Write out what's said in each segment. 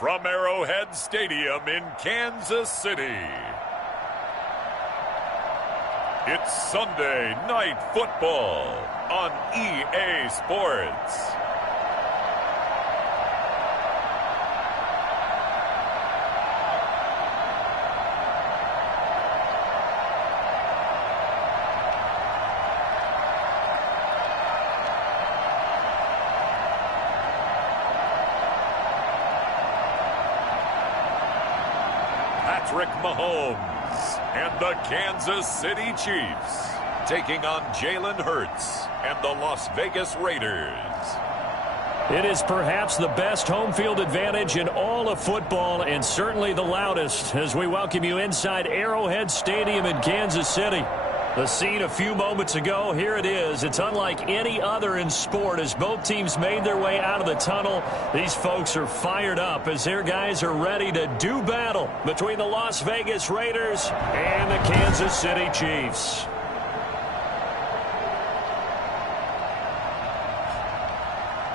from Arrowhead Stadium in Kansas City. It's Sunday Night Football on EA Sports. Patrick Mahomes and the Kansas City Chiefs taking on Jalen Hurts and the Las Vegas Raiders. It is perhaps the best home field advantage in all of football, and certainly the loudest, as we welcome you inside Arrowhead Stadium in Kansas City. The scene a few moments ago, here it is. It's unlike any other in sport as both teams made their way out of the tunnel. These folks are fired up as their guys are ready to do battle between the Las Vegas Raiders and the Kansas City Chiefs.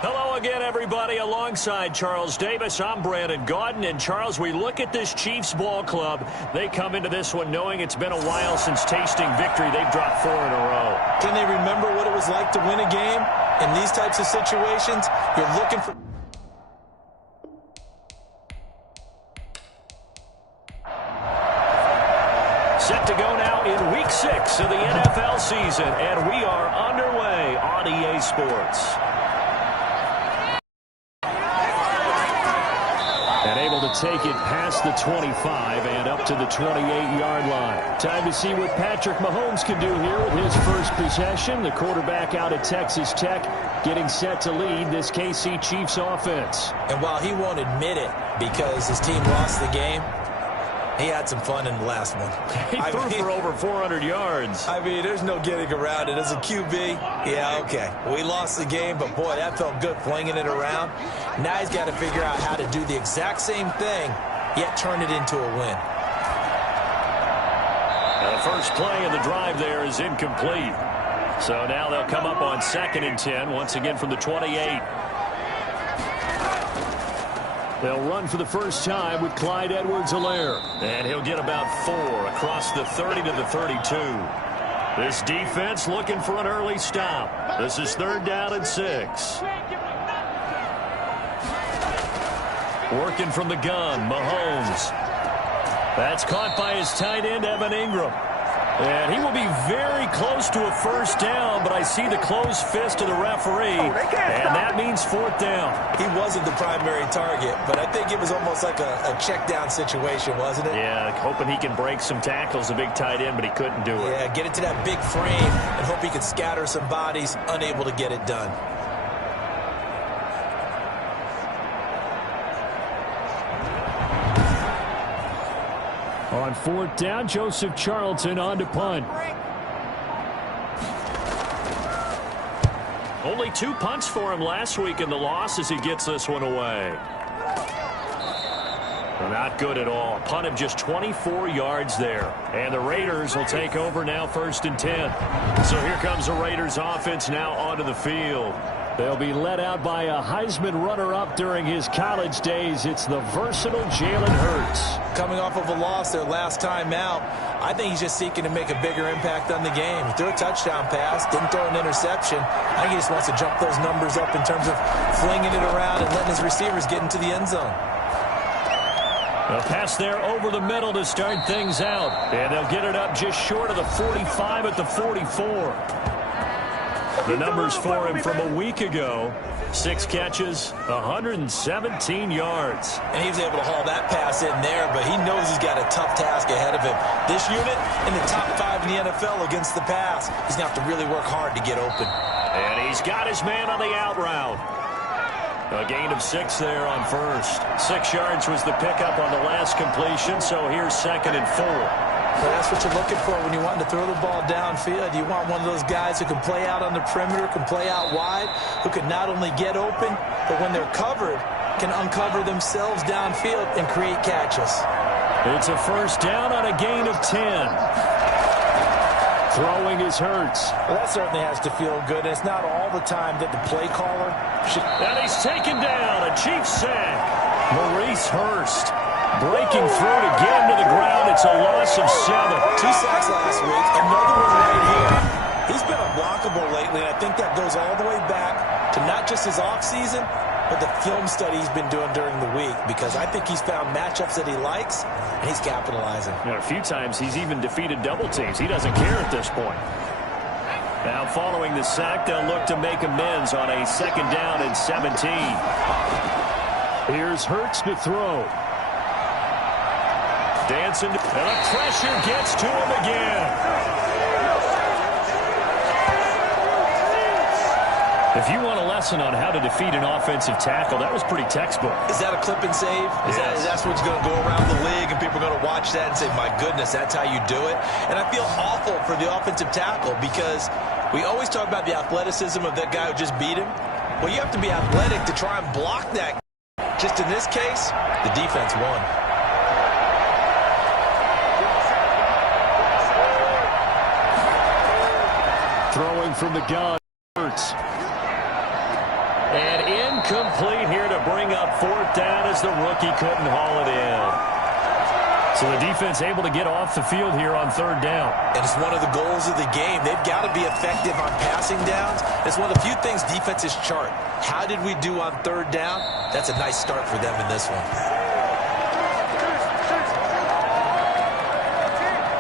Hello again, everybody. Alongside Charles Davis, I'm Brandon Gaudin. And, Charles, we look at this Chiefs ball club. They come into this one knowing it's been a while since tasting victory. They've dropped 4 in a row. Can they remember what it was like to win a game? In these types of situations, you're looking for... Set to go now in Week 6 of the NFL season, and we are underway on EA Sports. And able to take it past the 25 and up to the 28-yard line. Time to see what Patrick Mahomes can do here with his first possession. The quarterback out of Texas Tech getting set to lead this KC Chiefs offense. And while he won't admit it because his team lost the game, he had some fun in the last one. He threw for over 400 yards. I mean, there's no getting around it. As a QB, yeah, okay. We lost the game, but, boy, that felt good flinging it around. Now he's got to figure out how to do the exact same thing, yet turn it into a win. Now the first play of the drive there is incomplete. So now they'll come up on 2nd and 10, once again from the 28. They'll run for the first time with Clyde Edwards-Helaire. And he'll get about 4 across the 30 to the 32. This defense looking for an early stop. This is 3rd down and 6. Working from the gun, Mahomes. That's caught by his tight end, Evan Ingram. And he will be very close to a first down, but I see the closed fist of the referee, and that means 4th down. He wasn't the primary target, but I think it was almost like a check down situation, wasn't it? Yeah, hoping he can break some tackles, a big tight end, but he couldn't do it. Yeah, get it to that big frame and hope he can scatter some bodies, unable to get it done. On 4th down, Joseph Charlton on to punt. Only 2 punts for him last week in the loss as he gets this one away. Not good at all. Punt of just 24 yards there. And the Raiders will take over now 1st and 10. So here comes the Raiders offense now onto the field. They'll be led out by a Heisman runner-up during his college days. It's the versatile Jalen Hurts. Coming off of a loss their last time out, I think he's just seeking to make a bigger impact on the game. He threw a touchdown pass, didn't throw an interception. I think he just wants to jump those numbers up in terms of flinging it around and letting his receivers get into the end zone. A pass there over the middle to start things out. And they'll get it up just short of the 45 at the 44. The numbers for him from a week ago: 6 catches, 117 yards. And he was able to haul that pass in there, but he knows he's got a tough task ahead of him. This unit in the top 5 in the NFL against the pass. He's going to have to really work hard to get open. And he's got his man on the out route. A gain of 6 there on 1st. 6 yards was the pickup on the last completion, so here's 2nd and 4. Well, that's what you're looking for when you want to throw the ball downfield. You want one of those guys who can play out on the perimeter, can play out wide, who can not only get open, but when they're covered, can uncover themselves downfield and create catches. It's a first down on a gain of 10. Throwing is Hurts. Well, that certainly has to feel good. It's not all the time that the play caller should... And he's taken down. A Chiefs sack. Maurice Hurst breaking through to get him to the ground. It's a loss of 7. 2 sacks last week, another one right here. He's been unblockable lately, and I think that goes all the way back to not just his offseason, but the film study he's been doing during the week, because I think he's found matchups that he likes, and he's capitalizing. A few times he's even defeated double teams. He doesn't care at this point. Now following the sack, they'll look to make amends on a 2nd down and 17. Here's Hurts to throw. Dancing, and the pressure gets to him again. If you want a lesson on how to defeat an offensive tackle, that was pretty textbook. Is that a clip and save? That's what's going to go around the league, and people are going to watch that and say, my goodness, that's how you do it? And I feel awful for the offensive tackle, because we always talk about the athleticism of that guy who just beat him. Well, you have to be athletic to try and block that. Just in this case, the defense won. Throwing from the gun. And incomplete here to bring up 4th down as the rookie couldn't haul it in. So the defense able to get off the field here on 3rd down. And it's one of the goals of the game. They've got to be effective on passing downs. It's one of the few things defenses chart. How did we do on 3rd down? That's a nice start for them in this one.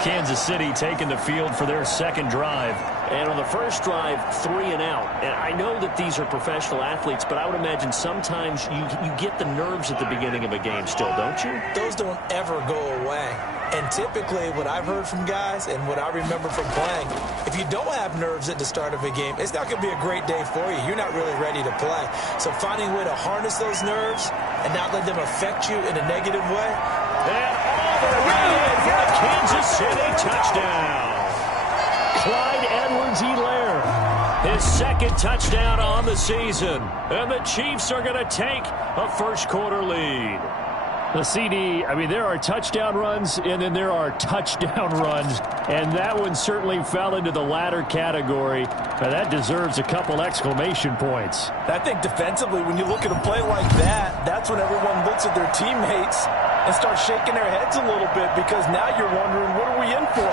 Kansas City taking the field for their 2nd drive. And on the first drive, 3 and out. And I know that these are professional athletes, but I would imagine sometimes you get the nerves at the beginning of a game still, don't you? Those don't ever go away. And typically what I've heard from guys and what I remember from playing, if you don't have nerves at the start of a game, it's not going to be a great day for you. You're not really ready to play. So finding a way to harness those nerves and not let them affect you in a negative way. And all the way in for a Kansas City touchdown. Clyde Edwards-Helaire, his 2nd touchdown on the season. And the Chiefs are going to take a first-quarter lead. The CD, I mean, there are touchdown runs, and then there are touchdown runs. And that one certainly fell into the latter category. Now, that deserves a couple exclamation points. I think defensively, when you look at a play like that, that's when everyone looks at their teammates and starts shaking their heads a little bit, because now you're wondering, what are we in for?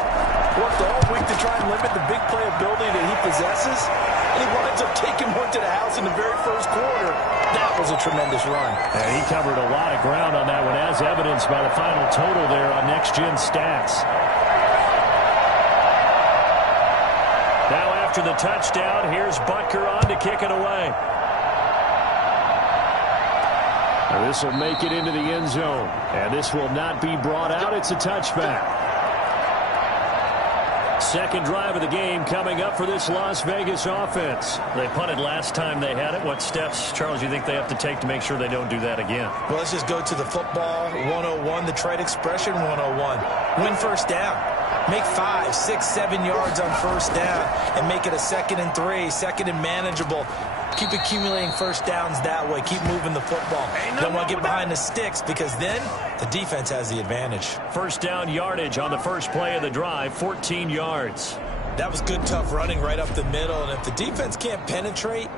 Worked all week to try and limit the big play ability that he possesses, and he winds up taking one to the house in the very first quarter. That was a tremendous run. And he covered a lot of ground on that one, as evidenced by the final total there on Next Gen Stats. Now after the touchdown, here's Butker on to kick it away. Now this will make it into the end zone. And this will not be brought out. It's a touchback. 2nd drive of the game coming up for this Las Vegas offense. They punted last time they had it. What steps, Charles, you think they have to take to make sure they don't do that again? Well, let's just go to the football 101, the trade expression 101. Win first down. Make 5, 6, 7 yards on first down and make it a 2nd and 3, 2nd and manageable. Keep accumulating first downs that way. Keep moving the football. Don't want to get behind the sticks, because then the defense has the advantage. First down yardage on the first play of the drive, 14 yards. That was good, tough running right up the middle. And if the defense can't penetrate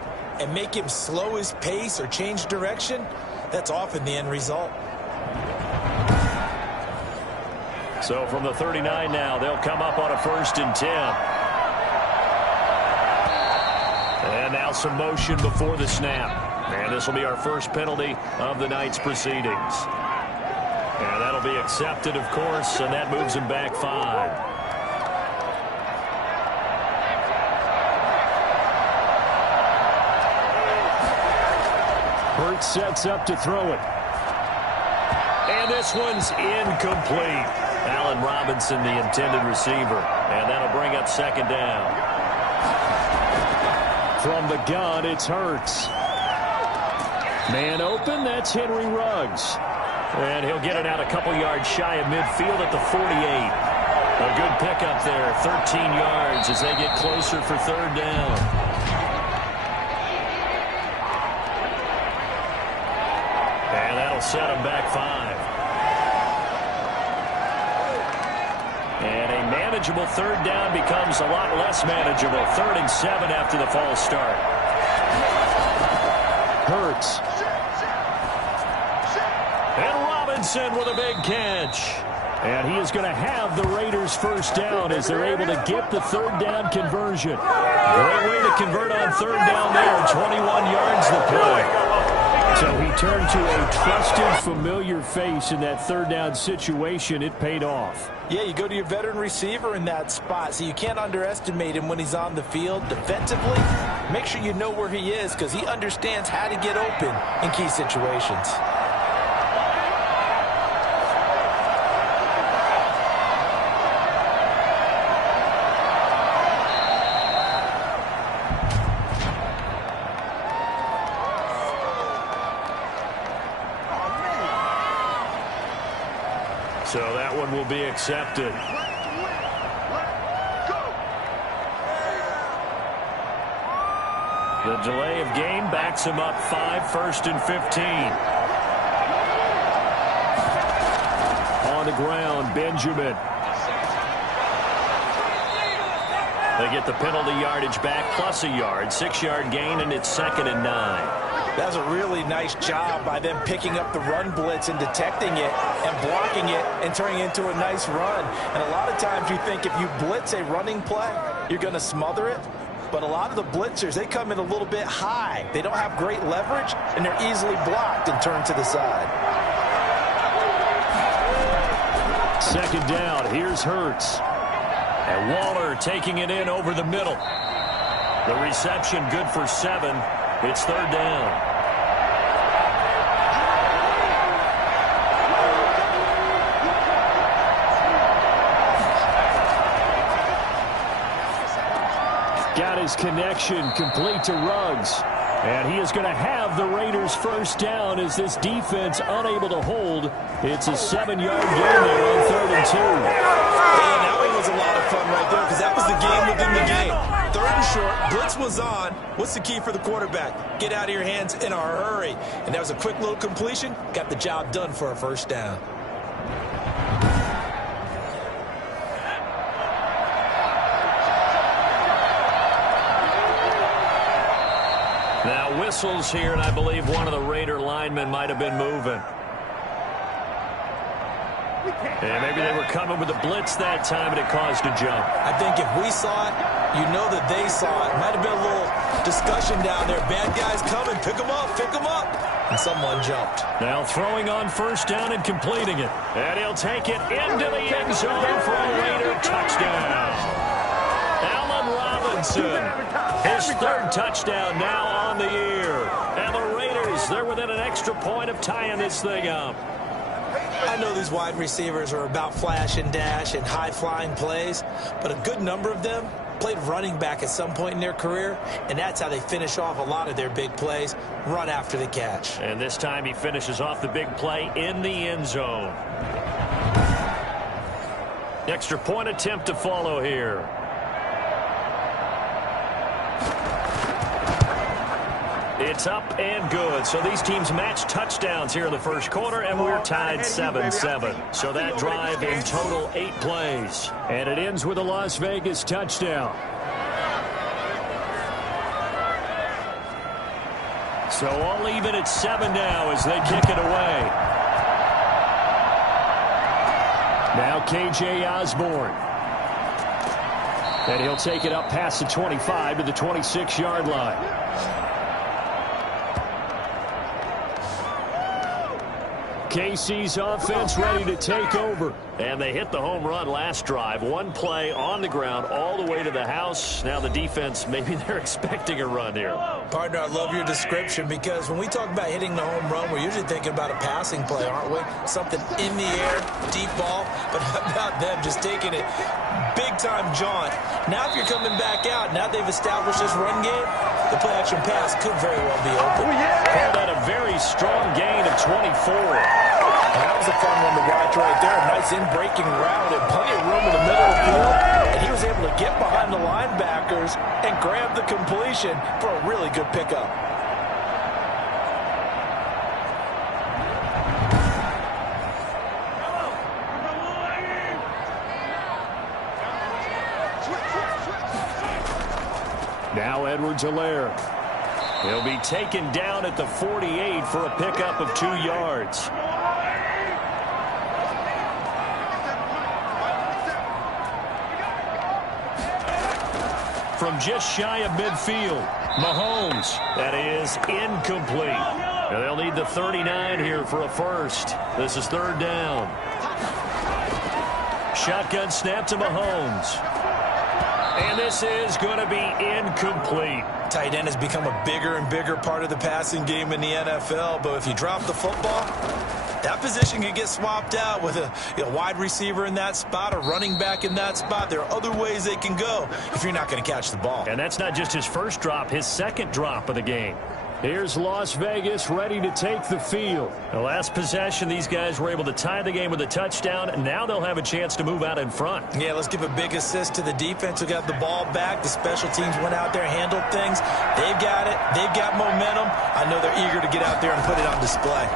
and make him slow his pace or change direction, that's often the end result. So from the 39 now, they'll come up on a 1st and 10. And now some motion before the snap. And this will be our first penalty of the night's proceedings. And that'll be accepted, of course, and that moves him back 5. Hurts sets up to throw it. And this one's incomplete. Allen Robinson, the intended receiver. And that'll bring up 2nd down. From the gun, it's Hurts. Man open, that's Henry Ruggs. And he'll get it out a couple yards shy of midfield at the 48. A good pickup there, 13 yards as they get closer for 3rd down. And that'll set them back 5. And a manageable 3rd down becomes a lot less manageable. 3rd and 7 after the false start. Hurts. And Robinson with a big catch. And he is going to have the Raiders first down as they're able to get the third down conversion. Great way to convert on third down there. 21 yards the play. So he turned to a trusted, familiar face in that third down situation. It paid off. Yeah, you go to your veteran receiver in that spot, so you can't underestimate him when he's on the field. Defensively, make sure you know where he is because he understands how to get open in key situations. So that one will be accepted. The delay of game backs him up 5, 1st and 15. On the ground, Benjamin. They get the penalty yardage back plus a yard. 6-yard gain, and it's 2nd and 9. That's a really nice job by them picking up the run blitz and detecting it and blocking it and turning it into a nice run. And a lot of times you think if you blitz a running play, you're going to smother it. But a lot of the blitzers, they come in a little bit high. They don't have great leverage, and they're easily blocked and turned to the side. 2nd down. Here's Hurts. And Waller taking it in over the middle. The reception good for 7. It's 3rd down. Got his connection complete to Ruggs. And he is going to have the Raiders first down as this defense unable to hold. It's a 7-yard gain there on 3rd and 2. And that one was a lot of fun right there because that was the game within the game. 3rd and short, blitz was on. What's the key for the quarterback? Get out of your hands in a hurry. And that was a quick little completion. Got the job done for a first down. Now whistles here, and I believe one of the Raider linemen might have been moving. And maybe they were coming with a blitz that time, and it caused a jump. I think if we saw it, you know that they saw it. Might have been a little discussion down there. Bad guys coming. Pick them up. Pick them up. And someone jumped. Now throwing on first down and completing it. And he'll take it into the end zone for a Raider touchdown. Allen Robinson, his 3rd touchdown now on the year. And the Raiders, they're within an extra point of tying this thing up. I know these wide receivers are about flash and dash and high-flying plays, but a good number of them played running back at some point in their career, and that's how they finish off a lot of their big plays, run after the catch. And this time he finishes off the big play in the end zone. Extra point attempt to follow here. It's up and good. So these teams match touchdowns here in the first quarter, and we're tied 7-7. So that drive in total 8 plays. And it ends with a Las Vegas touchdown. So all even at 7 now as they kick it away. Now KJ Osborne. And he'll take it up past the 25 to the 26-yard line. KC's offense ready to take over. And they hit the home run last drive. 1 play on the ground all the way to the house. Now the defense, maybe they're expecting a run here. Partner, I love your description because when we talk about hitting the home run, we're usually thinking about a passing play, aren't we? Something in the air, deep ball. But how about them just taking it big-time jaunt? Now if you're coming back out, now they've established this run game, the play-action pass could very well be open. Called that a very strong gain of 24. That was a fun one to watch right there. A nice in-breaking route and plenty of room in the middle of the field. And he was able to get behind the linebackers and grab the completion for a really good pickup. Now Edwards-Helaire. He'll be taken down at the 48 for a pickup of 2 yards. from just shy of midfield. Mahomes, that is incomplete. And they'll need the 39 here for a first. This is third down. Shotgun snap to Mahomes. And this is going to be incomplete. Tight end has become a bigger and bigger part of the passing game in the NFL, but if you drop the football, that position can get swapped out with a wide receiver in that spot, a running back in that spot. There are other ways they can go if you're not going to catch the ball. And that's not just his first drop, his second drop of the game. Here's Las Vegas ready to take the field. The last possession, these guys were able to tie the game with a touchdown, and now they'll have a chance to move out in front. Yeah, let's give a big assist to the defense who got the ball back. The special teams went out there, handled things. They've got it. They've got momentum. I know they're eager to get out there and put it on display.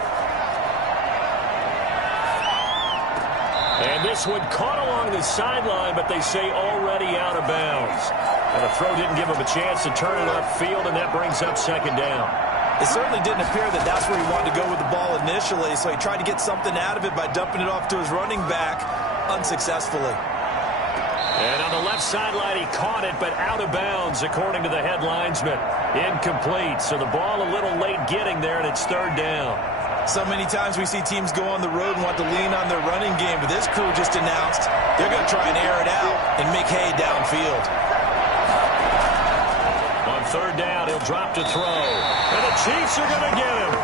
And this one caught along the sideline, but they say already out of bounds. And the throw didn't give him a chance to turn it upfield, and that brings up second down. It certainly didn't appear that that's where he wanted to go with the ball initially, so he tried to get something out of it by dumping it off to his running back unsuccessfully. And on the left sideline, he caught it, but out of bounds, according to the head linesman. Incomplete, so the ball a little late getting there, and it's third down. So many times we see teams go on the road and want to lean on their running game, but this crew just announced they're going to try and air it out and make hay downfield. On third down, he'll drop to throw. And the Chiefs are going to get him.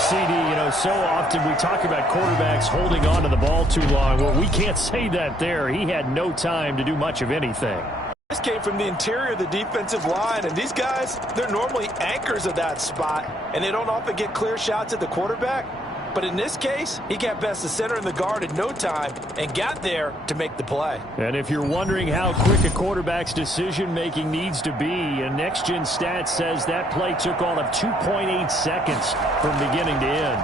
CD, so often we talk about quarterbacks holding on to the ball too long. Well, we can't say that there. He had no time to do much of anything. This came from the interior of the defensive line, and these guys, they're normally anchors of that spot, and they don't often get clear shots at the quarterback. But in this case, he got past the center and the guard in no time and got there to make the play. And if you're wondering how quick a quarterback's decision-making needs to be, a next-gen stat says that play took all of 2.8 seconds from beginning to end.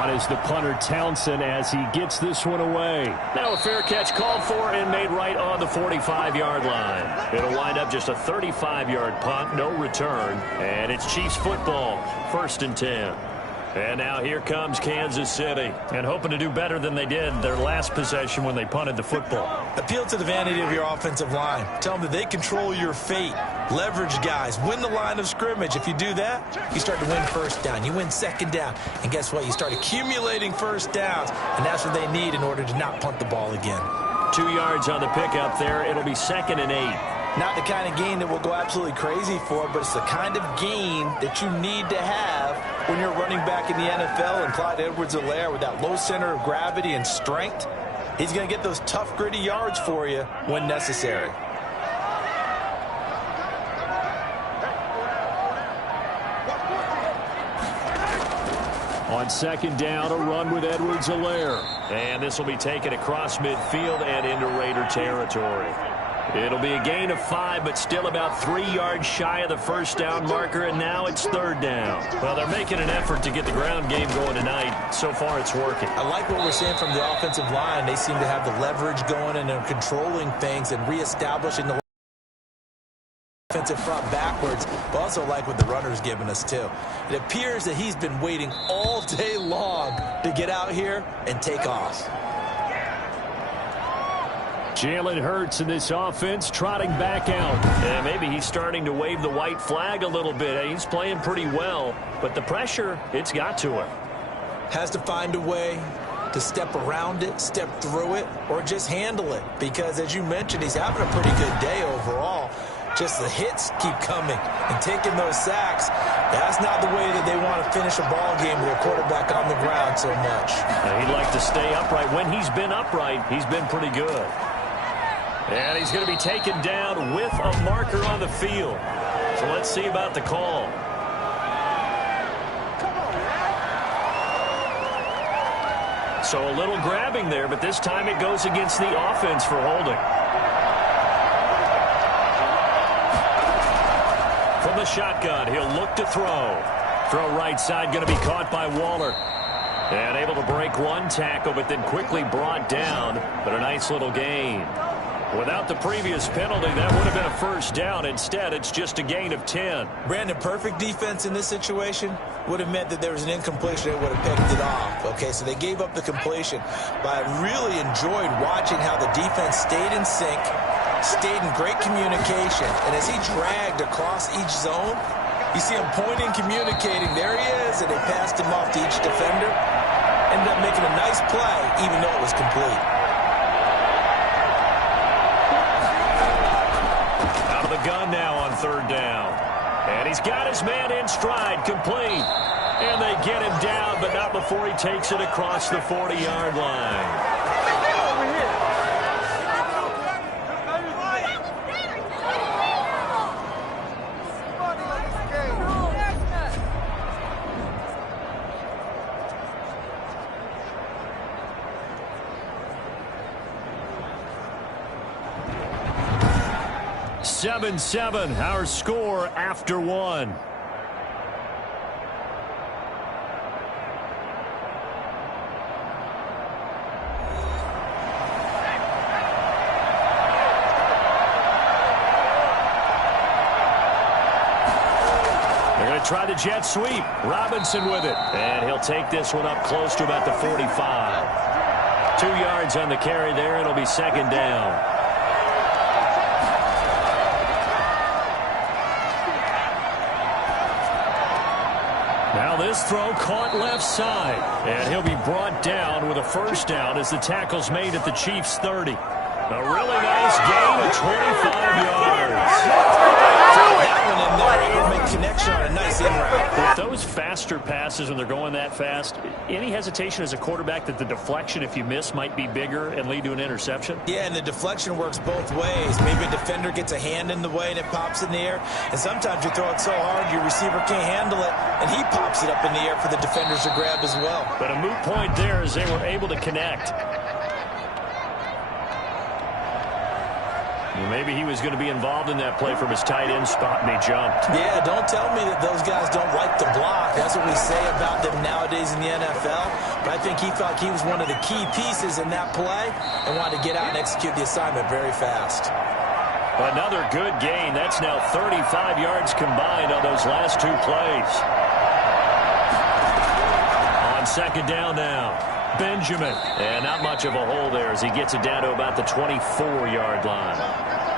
On is the punter Townsend as he gets this one away. Now a fair catch called for and made right on the 45-yard line. It'll wind up just a 35-yard punt, no return. And it's Chiefs football, 1st and 10. And now here comes Kansas City. And hoping to do better than they did their last possession when they punted the football. Appeal to the vanity of your offensive line. Tell them that they control your fate. Leverage guys. Win the line of scrimmage. If you do that, you start to win first down. You win second down. And guess what? You start accumulating first downs. And that's what they need in order to not punt the ball again. 2 yards on the pickup there. It'll be 2nd and 8. Not the kind of gain that we'll go absolutely crazy for, but it's the kind of gain that you need to have when you're running back in the NFL. And Clyde Edwards-Helaire, with that low center of gravity and strength, he's going to get those tough, gritty yards for you when necessary. On 2nd down, a run with Edwards-Helaire. And this will be taken across midfield and into Raider territory. It'll be a gain of 5, but still about 3 yards shy of the first down marker, and now it's 3rd down. Well, they're making an effort to get the ground game going tonight. So far, it's working. I like what we're seeing from the offensive line. They seem to have the leverage going, and they're controlling things and reestablishing the defensive front backwards, but also like what the runner's giving us, too. It appears that he's been waiting all day long to get out here and take off. Jalen Hurts in this offense trotting back out. And maybe he's starting to wave the white flag a little bit. He's playing pretty well, but the pressure, it's got to him. Has to find a way to step around it, step through it, or just handle it. Because, as you mentioned, he's having a pretty good day overall. Just the hits keep coming and taking those sacks. That's not the way that they want to finish a ball game with a quarterback on the ground so much. He'd like to stay upright. When he's been upright, he's been pretty good. And he's going to be taken down with a marker on the field. So let's see about the call. So a little grabbing there, but this time it goes against the offense for holding. From the shotgun, he'll look to throw. Throw right side, going to be caught by Waller. And able to break one tackle, but then quickly brought down. But a nice little gain. Without the previous penalty, that would have been a first down. Instead, it's just a gain of 10. Brandon, perfect defense in this situation would have meant that there was an incompletion that would have picked it off. Okay, so they gave up the completion. But I really enjoyed watching how the defense stayed in sync, stayed in great communication. And as he dragged across each zone, you see him pointing, communicating. There he is, and they passed him off to each defender. Ended up making a nice play, even though it was complete. Out of the gun now on third down. And he's got his man in stride, complete. And they get him down, but not before he takes it across the 40-yard line. Seven, our score after one. They're going to try the jet sweep. Robinson with it. And he'll take this one up close to about the 45. 2 yards on the carry there. It'll be second down. Now this throw caught left side. And he'll be brought down with a first down as the tackle's made at the Chiefs' 30. A really nice gain of 25 yards. Connection on a nice in route. With those faster passes when they're going that fast, any hesitation as a quarterback that the deflection, if you miss, might be bigger and lead to an interception? Yeah, and the deflection works both ways. Maybe a defender gets a hand in the way and it pops in the air. And sometimes you throw it so hard your receiver can't handle it, and he pops it up in the air for the defenders to grab as well. But a moot point there as they were able to connect. Maybe he was going to be involved in that play from his tight end spot, and he jumped. Yeah, don't tell me that those guys don't like to block. That's what we say about them nowadays in the NFL. But I think he thought he was one of the key pieces in that play and wanted to get out and execute the assignment very fast. Another good gain. That's now 35 yards combined on those last 2 plays. On second down now, Benjamin. And not much of a hole there as he gets it down to about the 24-yard line.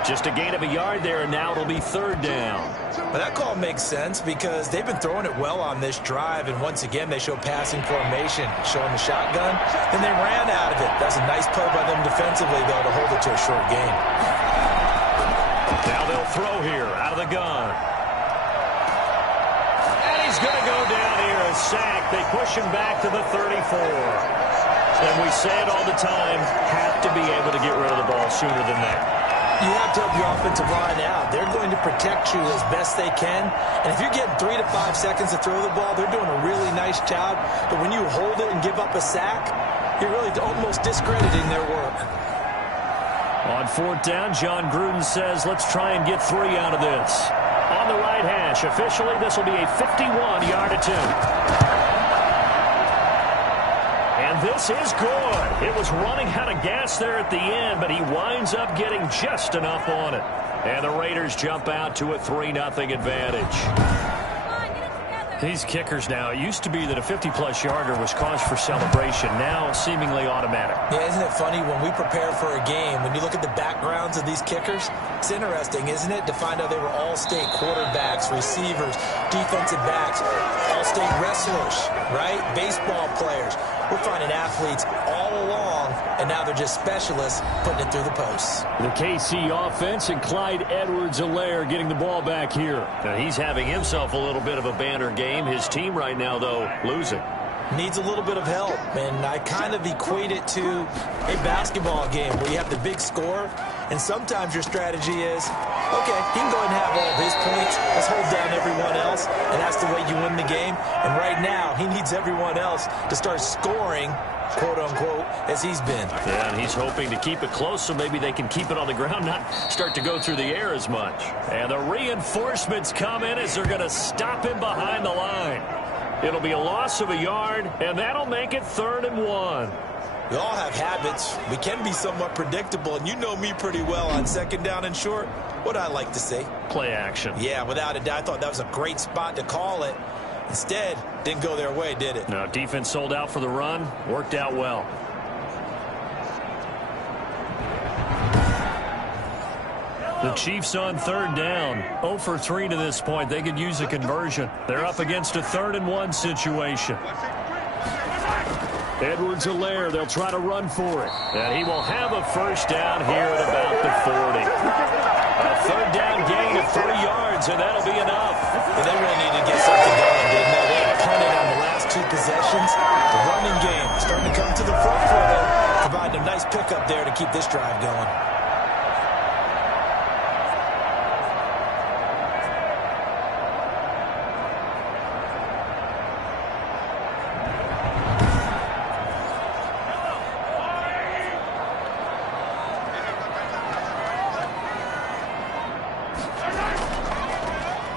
Just a gain of a yard there, and now it'll be third down. But that call makes sense because they've been throwing it well on this drive, and once again they show passing formation, showing the shotgun. Then they ran out of it. That's a nice play by them defensively, though, to hold it to a short gain. Now they'll throw here out of the gun. And he's going to go down here, a sack. They push him back to the 34. And we say it all the time, have to be able to get rid of the ball sooner than that. You have to help your offensive line out. They're going to protect you as best they can. And if you're getting 3 to 5 seconds to throw the ball, they're doing a really nice job. But when you hold it and give up a sack, you're really almost discrediting their work. On fourth down, John Gruden says, let's try and get 3 out of this. On the right hash, officially, this will be a 51-yard attempt. And this is good. It was running out of gas there at the end, but he winds up getting just enough on it. And the Raiders jump out to a 3-0 advantage. These kickers now, it used to be that a 50-plus yarder was cause for celebration. Now seemingly automatic. Yeah, isn't it funny when we prepare for a game, when you look at the backgrounds of these kickers, it's interesting, isn't it, to find out they were all-state quarterbacks, receivers, defensive backs, all-state wrestlers, right? Baseball players. We're finding athletes all along, and now they're just specialists putting it through the posts. The KC offense and Clyde Edwards-Helaire getting the ball back here. Now he's having himself a little bit of a banner game. His team right now, though, losing. Needs a little bit of help, and I kind of equate it to a basketball game where you have the big score, and sometimes your strategy is, okay, he can go ahead and have all of his points. Let's hold down everyone else, and that's the way you win the game. And right now, he needs everyone else to start scoring, quote-unquote, as he's been. Yeah, and he's hoping to keep it close so maybe they can keep it on the ground, not start to go through the air as much. And the reinforcements come in as they're going to stop him behind the line. It'll be a loss of a yard, and that'll make it 3rd and 1. We all have habits. We can be somewhat predictable, and you know me pretty well on 2nd down and short. What I like to say? Play action. Yeah, without a doubt. I thought that was a great spot to call it. Instead, didn't go their way, did it? No, defense sold out for the run. Worked out well. The Chiefs on third down. 0 for 3 to this point. They could use a conversion. They're up against a 3rd-and-1 situation. Edwards-Helaire, they'll try to run for it. And he will have a first down here at about the 40. A 3rd down gain of 3 yards, and that'll be enough. Well, they really need to get something going, didn't they? They had punted on the last 2 possessions. The running game starting to come to the front for them, providing a nice pickup there to keep this drive going.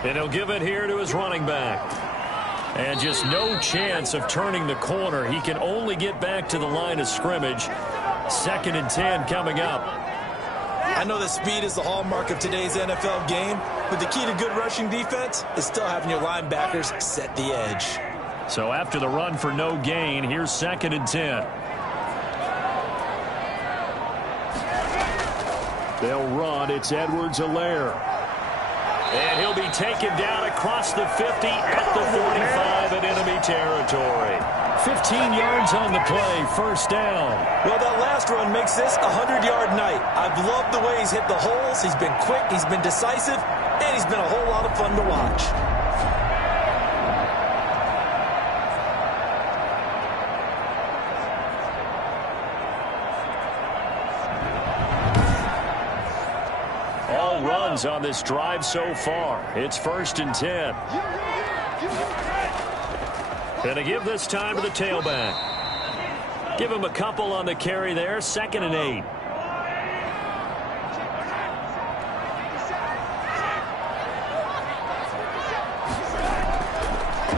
And he'll give it here to his running back. And just no chance of turning the corner. He can only get back to the line of scrimmage. 2nd and 10 coming up. I know that speed is the hallmark of today's NFL game, but the key to good rushing defense is still having your linebackers set the edge. So after the run for no gain, here's 2nd and 10. They'll run. It's Edwards-Helaire. And he'll be taken down across the 50 at the 45 in enemy territory. 15 yards on the play, first down. Well, that last run makes this a 100-yard night. I've loved the way he's hit the holes. He's been quick, he's been decisive, and he's been a whole lot of fun to watch. Runs on this drive so far. It's 1st and 10. Gonna give this time to the tailback. Give him a couple on the carry there. 2nd and 8.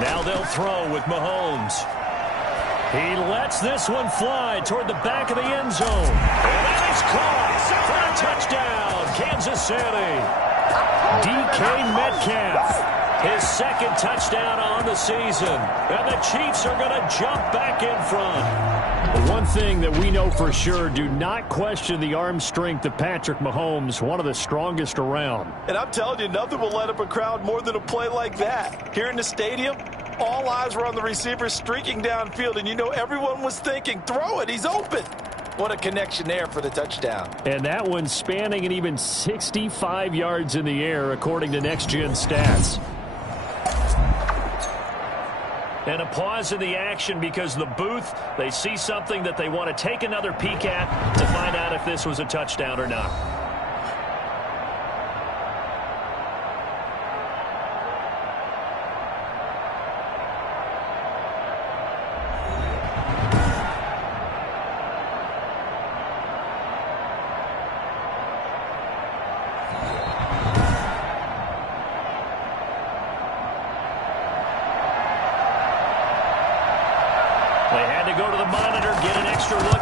Now they'll throw with Mahomes. He lets this one fly toward the back of the end zone. And that is caught for a touchdown, Kansas City. DK Metcalf, his 2nd touchdown on the season. And the Chiefs are going to jump back in front. One thing that we know for sure, do not question the arm strength of Patrick Mahomes, one of the strongest around. And I'm telling you, nothing will let up a crowd more than a play like that. Here in the stadium, all eyes were on the receiver streaking downfield, and you know everyone was thinking, throw it, he's open. What a connection there for the touchdown. And that one spanning an even 65 yards in the air, according to Next Gen Stats. And a pause in the action because the booth, they see something that they want to take another peek at to find out if this was a touchdown or not.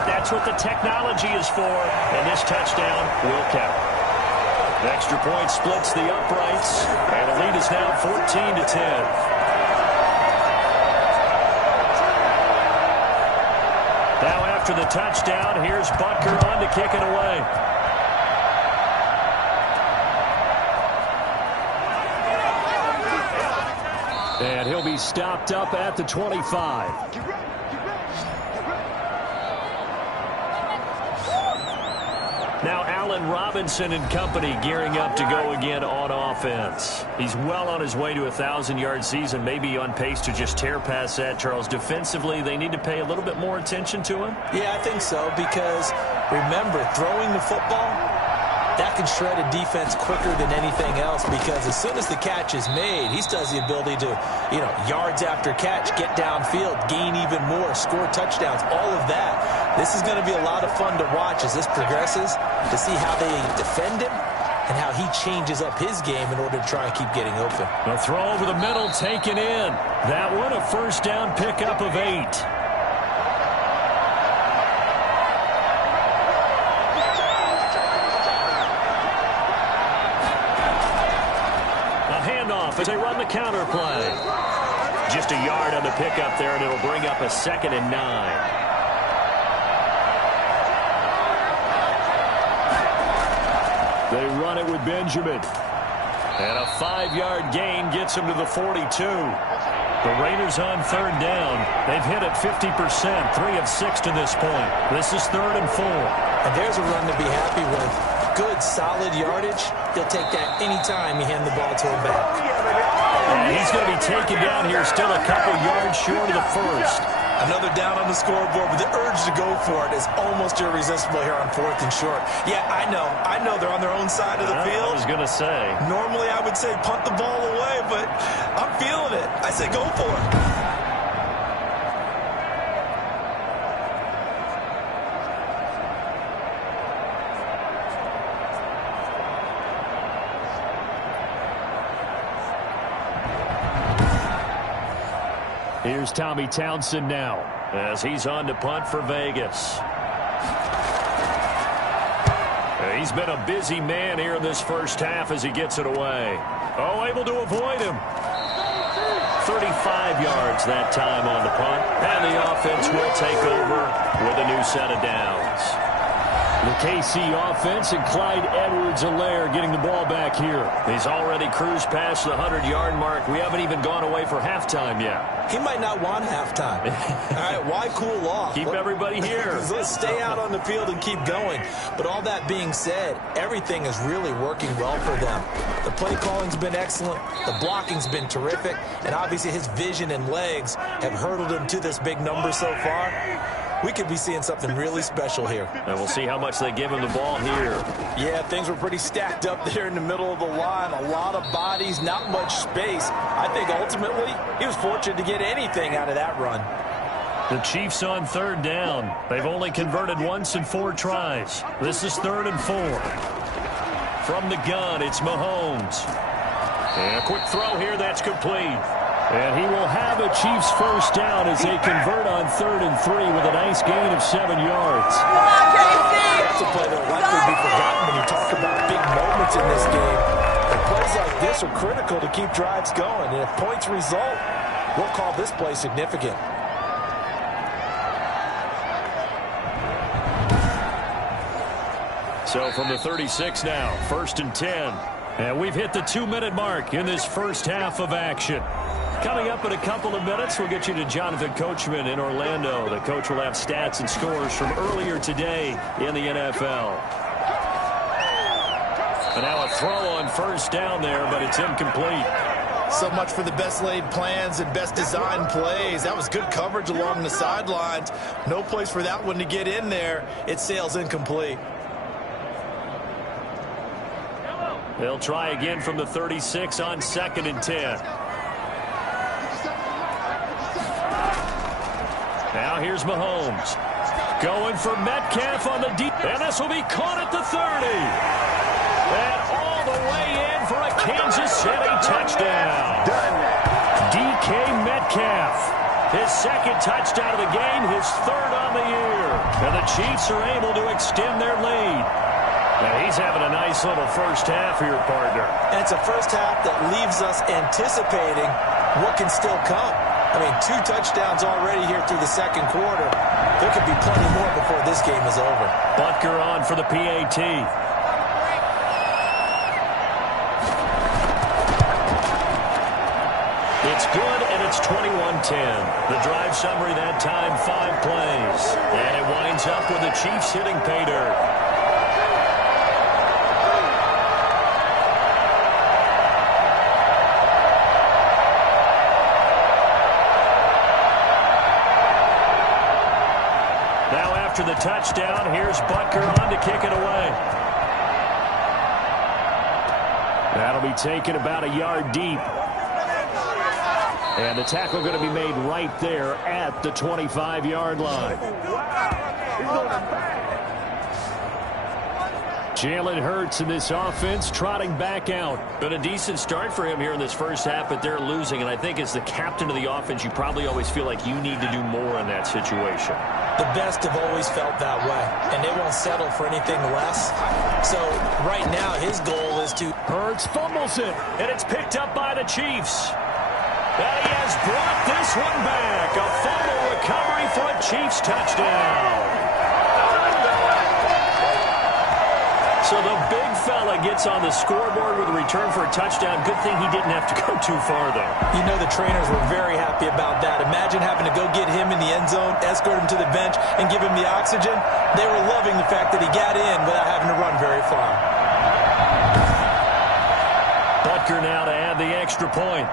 That's what the technology is for, and this touchdown will count. The extra point splits the uprights, and the lead is now 14-10. Now after the touchdown, here's Butker on to kick it away. And he'll be stopped up at the 25. Now Allen Robinson and company gearing up to go again on offense. He's well on his way to a 1,000-yard season, maybe on pace to just tear past that, Charles. Defensively, they need to pay a little bit more attention to him? Yeah, I think so, because remember, throwing the football, that can shred a defense quicker than anything else, because as soon as the catch is made, he still has the ability to, yards after catch, get downfield, gain even more, score touchdowns, all of that. This is going to be a lot of fun to watch as this progresses, to see how they defend him and how he changes up his game in order to try and keep getting open. The throw over the middle taken in. That one a first down pickup of 8. As they run the counter play. Just a yard on the pickup there, and it'll bring up a 2nd and 9. They run it with Benjamin. And a 5-yard gain gets him to the 42. The Raiders on third down. They've hit it 50%, 3 of 6 to this point. This is 3rd and 4. And there's a run to be happy with. Good, solid yardage. He'll take that anytime you hand the ball to him back. And he's going to be taken down here, still a couple yards short of the first. Another down on the scoreboard, but the urge to go for it is almost irresistible here on 4th and short. Yeah, I know they're on their own side of the field. I was going to say. Normally I would say punt the ball away, but I'm feeling it. I say go for it. Here's Tommy Townsend now as he's on to punt for Vegas. He's been a busy man here in this first half as he gets it away. Oh, able to avoid him. 35 yards that time on the punt. And the offense will take over with a new set of downs. The KC offense and Clyde Edwards-Helaire getting the ball back here. He's already cruised past the 100-yard mark. We haven't even gone away for halftime yet. He might not want halftime. All right, why cool off? Keep everybody here. Let's stay out on the field and keep going. But all that being said, everything is really working well for them. The play calling's been excellent. The blocking's been terrific. And obviously his vision and legs have hurdled him to this big number so far. We could be seeing something really special here. And we'll see how much they give him the ball here. Yeah, things were pretty stacked up there in the middle of the line. A lot of bodies, not much space. I think ultimately he was fortunate to get anything out of that run. The Chiefs on third down. They've only converted once in 4 tries. This is 3rd and 4. From the gun, it's Mahomes. And a quick throw here that's complete. And he will have a Chiefs first down as they convert on 3rd and 3 with a nice gain of 7 yards. That's a play that will likely be forgotten when you talk about big moments in this game. And plays like this are critical to keep drives going. And if points result, we'll call this play significant. So from the 36 now, 1st and 10. And we've hit the 2-minute mark in this first half of action. Coming up in a couple of minutes, we'll get you to Jonathan Coachman in Orlando. The coach will have stats and scores from earlier today in the NFL. And now a throw on first down there, but it's incomplete. So much for the best laid plans and best designed plays. That was good coverage along the sidelines. No place for that one to get in there. It sails incomplete. They'll try again from the 36 on 2nd and 10. Now here's Mahomes. Going for Metcalf on the deep. And this will be caught at the 30. And all the way in for a Kansas City touchdown. DK Metcalf. His 2nd touchdown of the game, his 3rd on the year. And the Chiefs are able to extend their lead. Now he's having a nice little first half here, partner. And it's a first half that leaves us anticipating what can still come. I mean, 2 touchdowns already here through the 2nd quarter. There could be plenty more before this game is over. Butker on for the PAT. It's good, and it's 21-10. The drive summary that time, 5 plays. And it winds up with the Chiefs hitting pay dirt. After the touchdown, here's Butker on to kick it away. That'll be taken about a yard deep. And the tackle going to be made right there at the 25-yard line. Jalen Hurts in this offense trotting back out. Been a decent start for him here in this first half, but they're losing. And I think as the captain of the offense, you probably always feel like you need to do more in that situation. The best have always felt that way, and they won't settle for anything less. So right now, his goal is to... Hurts fumbles it, and it's picked up by the Chiefs. And he has brought this one back. A fumble recovery for a Chiefs touchdown. So the big fella gets on the scoreboard with a return for a touchdown. Good thing he didn't have to go too far, though. You know the trainers were very happy about that. Imagine having to go get him in the end zone, escort him to the bench, and give him the oxygen. They were loving the fact that he got in without having to run very far. Butker now to add the extra point.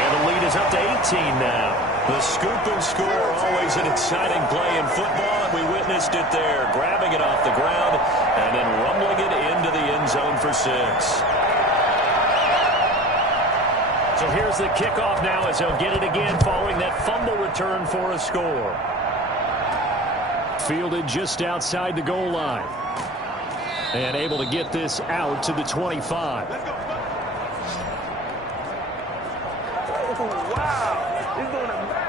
And the lead is up to 18 now. The scoop and score, always an exciting play in football, and we witnessed it there, grabbing it off the ground and then rumbling it into the end zone for 6. So here's the kickoff now as he'll get it again following that fumble return for a score. Fielded just outside the goal line. And able to get this out to the 25.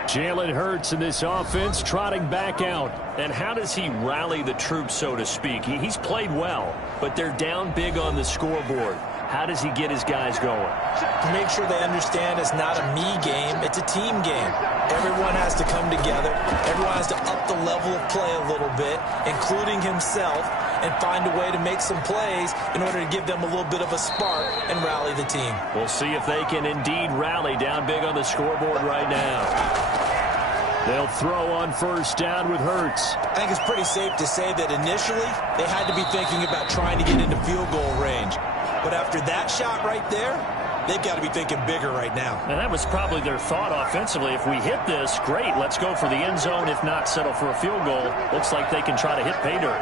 Jalen Hurts in this offense trotting back out. And how does he rally the troops, so to speak? He's played well, but they're down big on the scoreboard. How does he get his guys going? To make sure they understand it's not a me game, it's a team game. Everyone has to come together. Everyone has to up the level of play a little bit, including himself, and find a way to make some plays in order to give them a little bit of a spark and rally the team. We'll see if they can indeed rally down big on the scoreboard right now. They'll throw on first down with Hurts. I think it's pretty safe to say that initially they had to be thinking about trying to get into field goal range. But after that shot right there, they've got to be thinking bigger right now. And that was probably their thought offensively. If we hit this, great, let's go for the end zone. If not, settle for a field goal. Looks like they can try to hit pay dirt.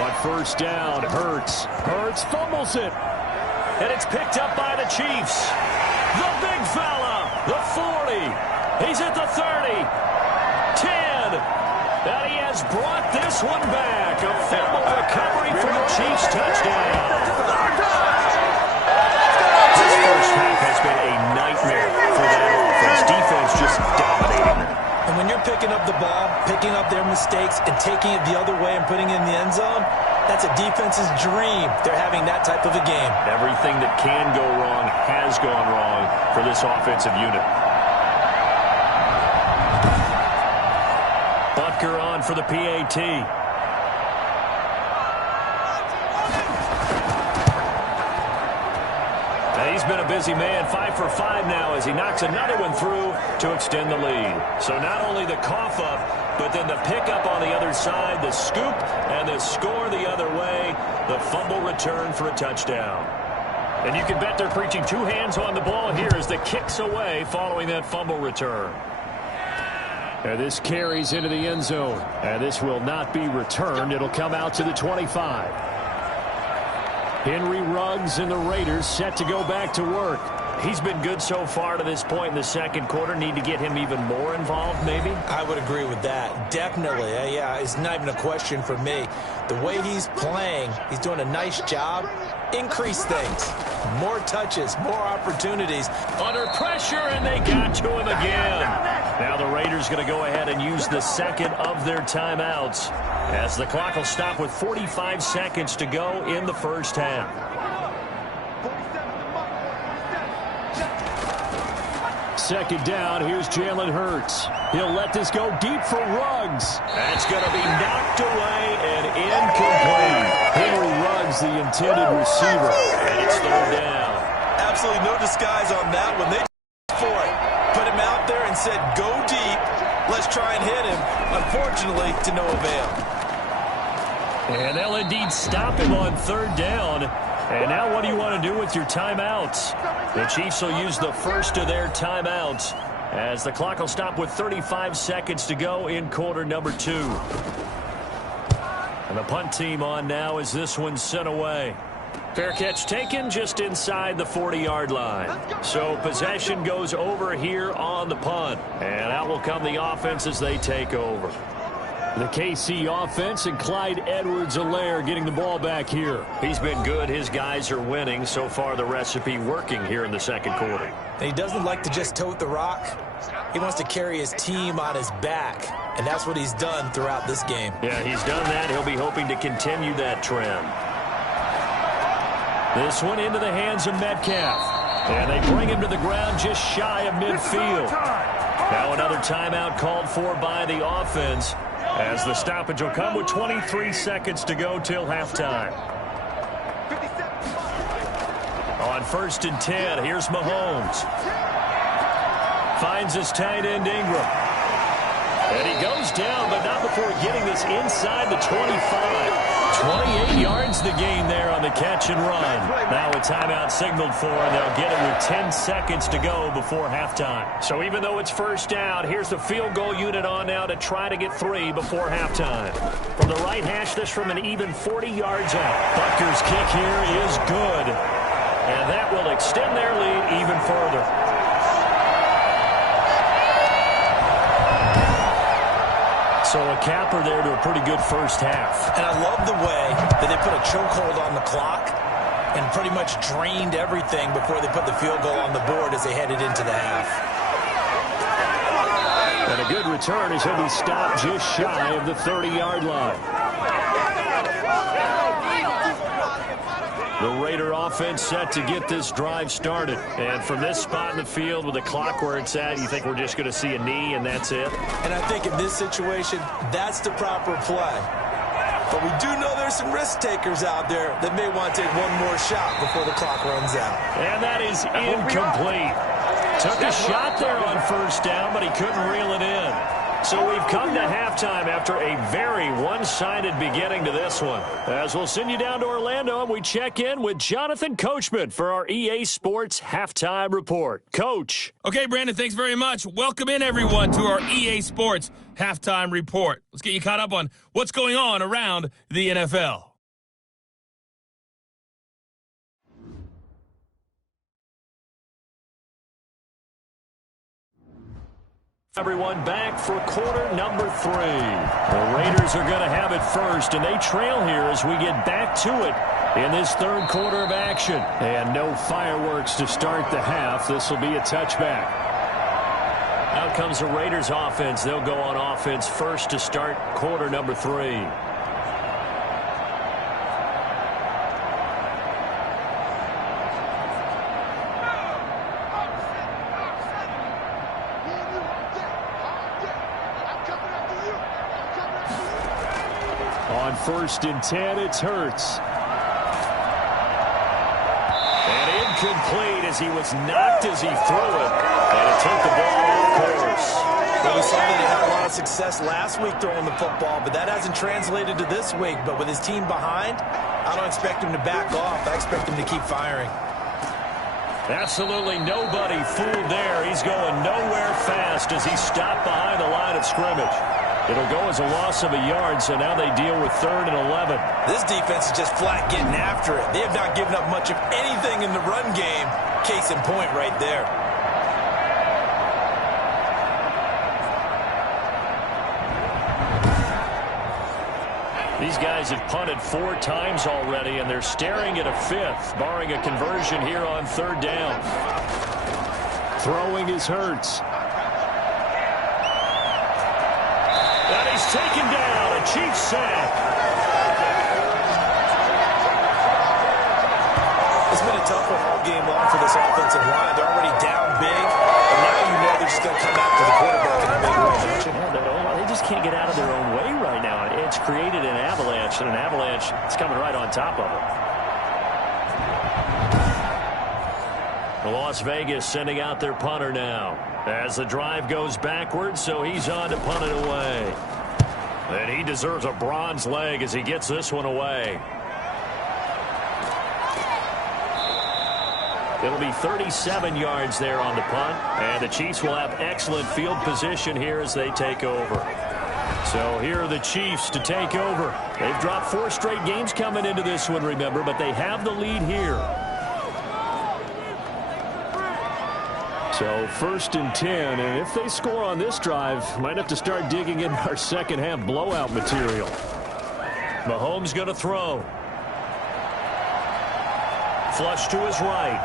On first down, Hurts fumbles it. And it's picked up by the Chiefs. The big fella, the 40. He's at the 30, 10, and he has brought this one back. A fumble recovery for the Chiefs touchdown. This first half has been a nightmare for that offense. Defense just dominating them. And when you're picking up the ball, picking up their mistakes, and taking it the other way and putting it in the end zone, that's a defense's dream. They're having that type of a game. Everything that can go wrong has gone wrong for this offensive unit. Butker on for the PAT. He's been a busy man, 5 for 5 now as he knocks another one through to extend the lead. So not only the cough up, but then the pickup on the other side, the scoop, and the score the other way, the fumble return for a touchdown. And you can bet they're preaching 2 hands on the ball here as the kick's away following that fumble return. And this carries into the end zone. And this will not be returned. It'll come out to the 25. Henry Ruggs and the Raiders set to go back to work. He's been good so far to this point in the second quarter. Need to get him even more involved, maybe? I would agree with that. Definitely. Yeah, it's not even a question for me. The way he's playing, he's doing a nice job. Increase things. More touches, more opportunities. Under pressure, and they got to him again. Now the Raiders going to go ahead and use the second of their timeouts as the clock will stop with 45 seconds to go in the first half. Second down, here's Jalen Hurts. He'll let this go deep for Ruggs. That's going to be knocked away and incomplete. Henry Ruggs, the intended receiver, and it's third down. Absolutely no disguise on that one. They for it. Put him out there and said, go deep. Let's try and hit him. Unfortunately, to no avail. And they'll indeed stop him on third down. And now what do you want to do with your timeouts? The Chiefs will use the first of their timeouts as the clock will stop with 35 seconds to go in quarter number 2. And the punt team on now as this one's sent away. Fair catch taken just inside the 40-yard line. So possession goes over here on the punt. And out will come the offense as they take over. The KC offense and Clyde Edwards-Helaire getting the ball back here. He's been good. His guys are winning. So far, the recipe working here in the second quarter. And he doesn't like to just tote the rock. He wants to carry his team on his back. And that's what he's done throughout this game. Yeah, he's done that. He'll be hoping to continue that trend. This one into the hands of Metcalf. And they bring him to the ground just shy of midfield. Now another timeout called for by the offense as the stoppage will come with 23 seconds to go till halftime. On 1st and 10, here's Mahomes. Finds his tight end Ingram. And he goes down, but not before getting this inside the 25. 28 yards the gain there on the catch and run. Now a timeout signaled for, and they'll get it with 10 seconds to go before halftime. So even though it's first down, here's the field goal unit on now to try to get 3 before halftime. From the right hash, this from an even 40 yards out. Butker's kick here is good, and that will extend their lead even further. So a capper there to a pretty good first half. And I love the way that they put a chokehold on the clock and pretty much drained everything before they put the field goal on the board as they headed into the half. And a good return as he'll be stopped just shy of the 30-yard line. The Raider offense set to get this drive started. And from this spot in the field with the clock where it's at, you think we're just going to see a knee and that's it? And I think in this situation, that's the proper play. But we do know there's some risk takers out there that may want to take one more shot before the clock runs out. And that is incomplete. Took a shot there on first down, but he couldn't reel it in. So we've come to halftime after a very one-sided beginning to this one. As we'll send you down to Orlando, and we check in with Jonathan Coachman for our EA Sports Halftime Report. Coach. Okay, Brandon, thanks very much. Welcome in, everyone, to our EA Sports Halftime Report. Let's get you caught up on what's going on around the NFL. Everyone back for quarter number 3. The Raiders are going to have it first, and they trail here as we get back to it in this third quarter of action. And no fireworks to start the half. This will be a touchback. Out comes the Raiders offense. They'll go on offense first to start quarter number 3. On 1st and 10, it's Hurts. And incomplete as he was knocked as he threw it. And it took the ball off course. Well, we saw that he had a lot of success last week throwing the football, but that hasn't translated to this week. But with his team behind, I don't expect him to back off. I expect him to keep firing. Absolutely nobody fooled there. He's going nowhere fast as he stopped behind the line of scrimmage. It'll go as a loss of a yard, so now they deal with 3rd and 11. This defense is just flat getting after it. They have not given up much of anything in the run game. Case in point right there. These guys have punted 4 times already, and they're staring at a 5th, barring a conversion here on 3rd down. Throwing is Hurts. And he's taken down, a Chiefs sack. It's been a tough one all game long for this offensive line. They're already down big, and now you know they're just going to come after the quarterback in a big way. They just can't get out of their own way right now. It's created an avalanche, and an avalanche is coming right on top of them. Las Vegas sending out their punter now as the drive goes backwards, so he's on to punt it away. And he deserves a bronze leg as he gets this one away. It'll be 37 yards there on the punt, and the Chiefs will have excellent field position here as they take over. So here are the Chiefs to take over. They've dropped 4 straight games coming into this one, remember, but they have the lead here. So 1st and 10, and if they score on this drive, might have to start digging in our second half blowout material. Mahomes going to throw. Flush to his right.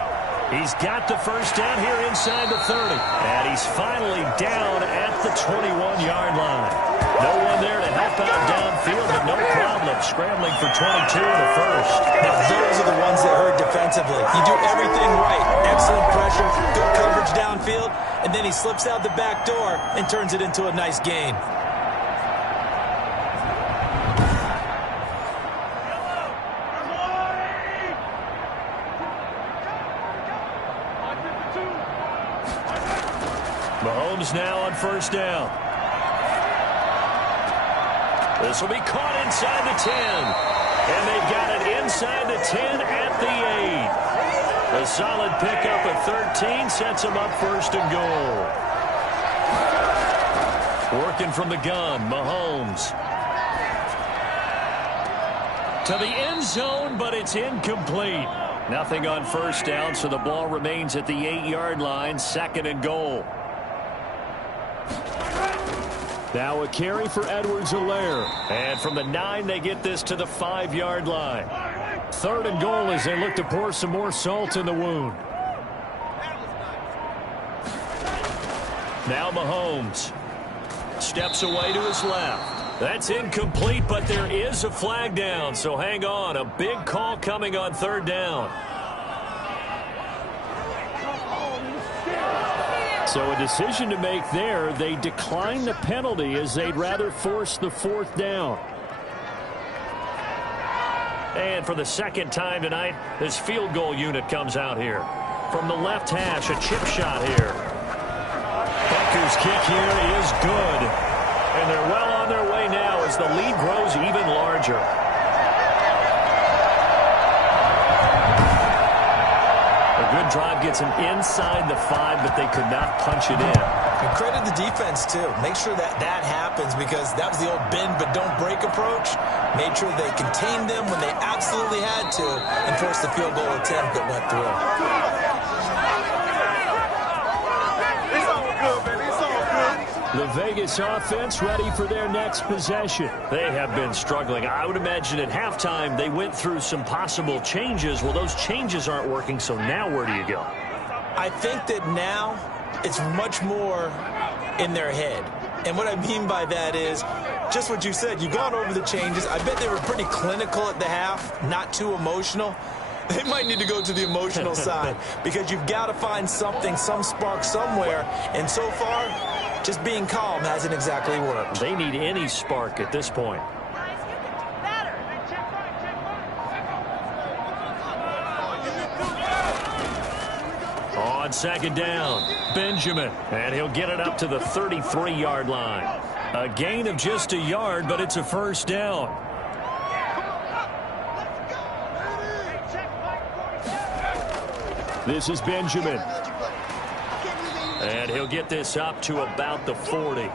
He's got the first down here inside the 30. And he's finally down at the 21-yard line. No one there to help out downfield, but no problem scrambling for 22 in the first. Now, those are the ones that hurt defensively. You do everything right. Excellent pressure, good coverage downfield, and then he slips out the back door and turns it into a nice gain. Mahomes now on first down. This will be caught inside the 10. And they've got it inside the 10 at the 8. A solid pickup at 13 sets them up first and goal. Working from the gun, Mahomes. To the end zone, but it's incomplete. Nothing on first down, so the ball remains at the 8-yard line, second and goal. Now a carry for Edwards-Helaire. And from the 9, they get this to the 5-yard line. Third and goal as they look to pour some more salt in the wound. Now Mahomes steps away to his left. That's incomplete, but there is a flag down, so hang on. A big call coming on third down. So a decision to make there. They decline the penalty as they'd rather force the fourth down. And for the second time tonight, this field goal unit comes out here. From the left hash, a chip shot here. Bucker's kick here is good. And they're well on their way now as the lead grows even larger. Good drive gets him inside the 5, but they could not punch it in. And credit the defense, too. Make sure that happens because that was the old bend but don't break approach. Made sure they contained them when they absolutely had to and forced the field goal attempt that went through. The Vegas offense ready for their next possession. They have been struggling. I would imagine at halftime they went through some possible changes. Well, those changes aren't working, so now where do you go? I think that now it's much more in their head. And what I mean by that is just what you said. You've gone over the changes. I bet they were pretty clinical at the half, not too emotional. They might need to go to the emotional side because you've got to find something, some spark somewhere. And so far, just being calm hasn't exactly worked. They need any spark at this point. On second down, Benjamin. And he'll get it up to the 33-yard line. A gain of just a yard, but it's a first down. This is Benjamin. And he'll get this up to about the 40.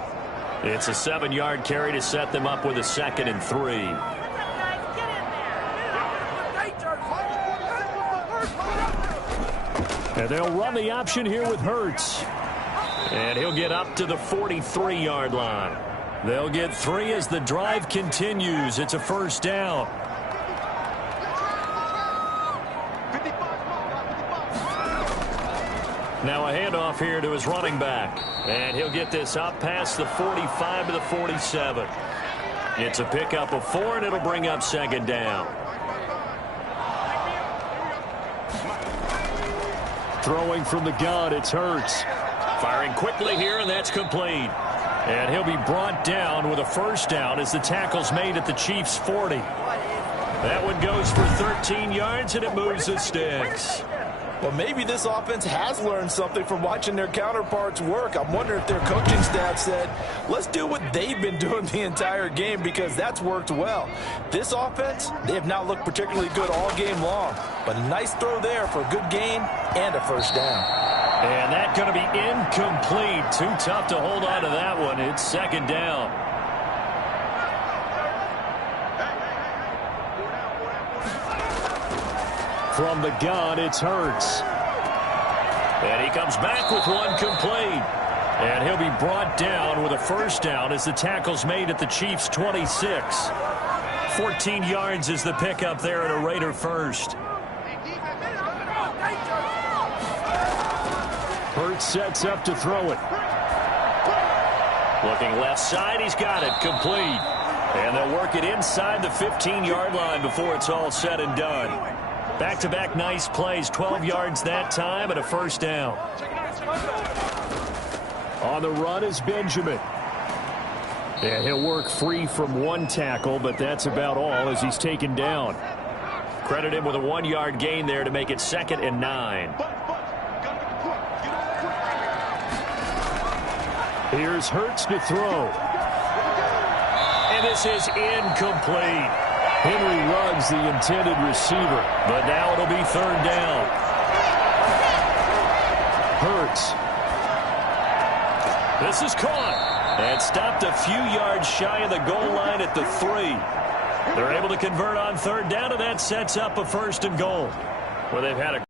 It's a 7-yard carry to set them up with a 2nd and 3. And they'll run the option here with Hurts. And he'll get up to the 43-yard line. They'll get 3 as the drive continues. It's a first down. Now a handoff here to his running back. And he'll get this up past the 45 to the 47. It's a pickup of 4, and it'll bring up second down. Throwing from the gun, it's Hurts. Firing quickly here, and that's complete. And he'll be brought down with a first down as the tackle's made at the Chiefs' 40. That one goes for 13 yards, and it moves the sticks. Well, maybe this offense has learned something from watching their counterparts work. I'm wondering if their coaching staff said, let's do what they've been doing the entire game because that's worked well. This offense, they have not looked particularly good all game long. But a nice throw there for a good gain and a first down. And that's going to be incomplete. Too tough to hold on to that one. It's second down. From the gun, it's Hurts. And he comes back with one complete. And he'll be brought down with a first down as the tackle's made at the Chiefs' 26. 14 yards is the pickup there at a Raider first. Hurts sets up to throw it. Looking left side, he's got it, complete. And they'll work it inside the 15-yard line before it's all said and done. Back-to-back nice plays, 12 yards that time and a first down. On the run is Benjamin. And he'll work free from one tackle, but that's about all as he's taken down. Credit him with a 1-yard gain there to make it 2nd and 9. Here's Hurts to throw. And this is incomplete. Henry Ruggs the intended receiver, but now it'll be 3rd down. Hurts. This is caught. And stopped a few yards shy of the goal line at the 3. They're able to convert on 3rd down, and that sets up a 1st and goal. Well, they've had a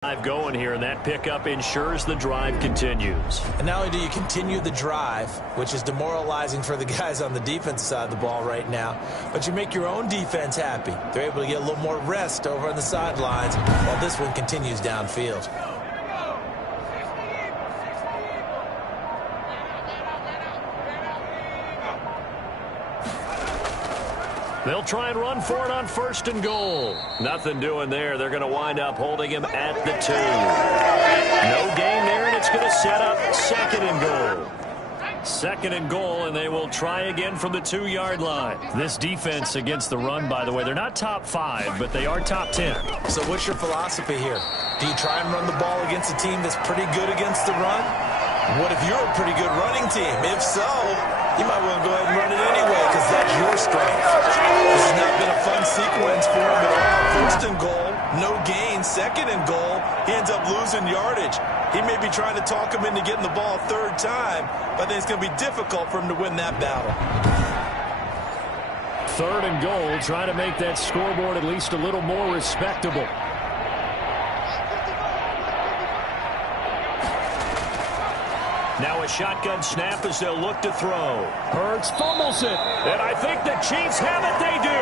drive going here, and that pickup ensures the drive continues. And not only do you continue the drive, which is demoralizing for the guys on the defense side of the ball right now, but you make your own defense happy. They're able to get a little more rest over on the sidelines while this one continues downfield. They'll try and run for it on 1st and goal. Nothing doing there. They're going to wind up holding him at the 2. No gain there, and it's going to set up 2nd and goal. 2nd and goal, and they will try again from the 2-yard line. This defense against the run, by the way, they're not top 5, but they are top 10. So what's your philosophy here? Do you try and run the ball against a team that's pretty good against the run? What if you're a pretty good running team? If so, you might want to go ahead and run it anyway because that's your strength. This has not been a fun sequence for him at all. 1st and goal, no gain. 2nd and goal, he ends up losing yardage. He may be trying to talk him into getting the ball a 3rd time, but I think it's going to be difficult for him to win that battle. 3rd and goal, try to make that scoreboard at least a little more respectable. Now a shotgun snap as they'll look to throw. Hurts fumbles it. And I think the Chiefs have it. They do.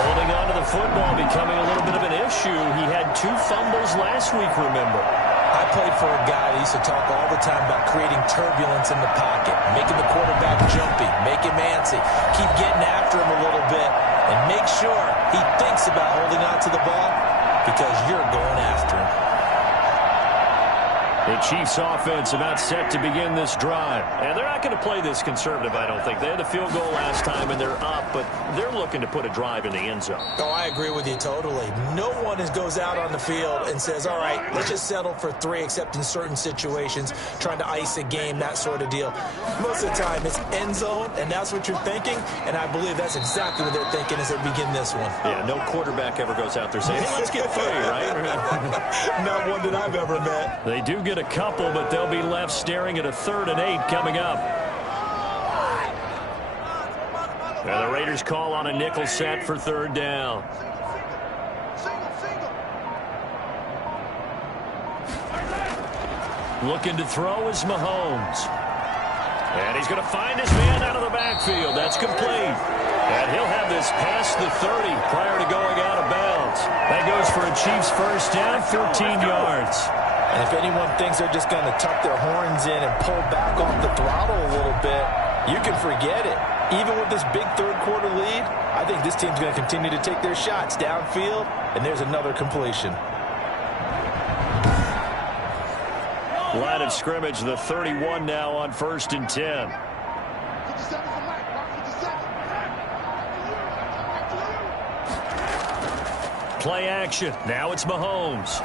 Holding on to the football becoming a little bit of an issue. He had 2 fumbles last week, remember. I played for a guy that used to talk all the time about creating turbulence in the pocket, making the quarterback jumpy, make him antsy, keep getting after him a little bit, and make sure he thinks about holding on to the ball because you're going after him. The Chiefs offense about set to begin this drive. And they're not going to play this conservative, I don't think. They had the field goal last time, and they're up, but they're looking to put a drive in the end zone. Oh, I agree with you totally. No one goes out on the field and says, all right, let's just settle for 3, except in certain situations, trying to ice a game, that sort of deal. Most of the time, it's end zone, and that's what you're thinking, and I believe that's exactly what they're thinking as they begin this one. Yeah, no quarterback ever goes out there saying, hey, let's get 3, right? Not one that I've ever met. They do get a couple, but they'll be left staring at a 3rd and 8 coming up. And the Raiders call on a nickel set for 3rd down. Looking to throw is Mahomes. And he's going to find his man out of the backfield. That's complete. And he'll have this past the 30 prior to going out of bounds. That goes for a Chiefs 1st down, 14 yards. And if anyone thinks they're just going to tuck their horns in and pull back off the throttle a little bit, you can forget it. Even with this big 3rd quarter lead, I think this team's going to continue to take their shots downfield, and there's another completion. Line of scrimmage, the 31 now on 1st and 10. Play action. Now it's Mahomes.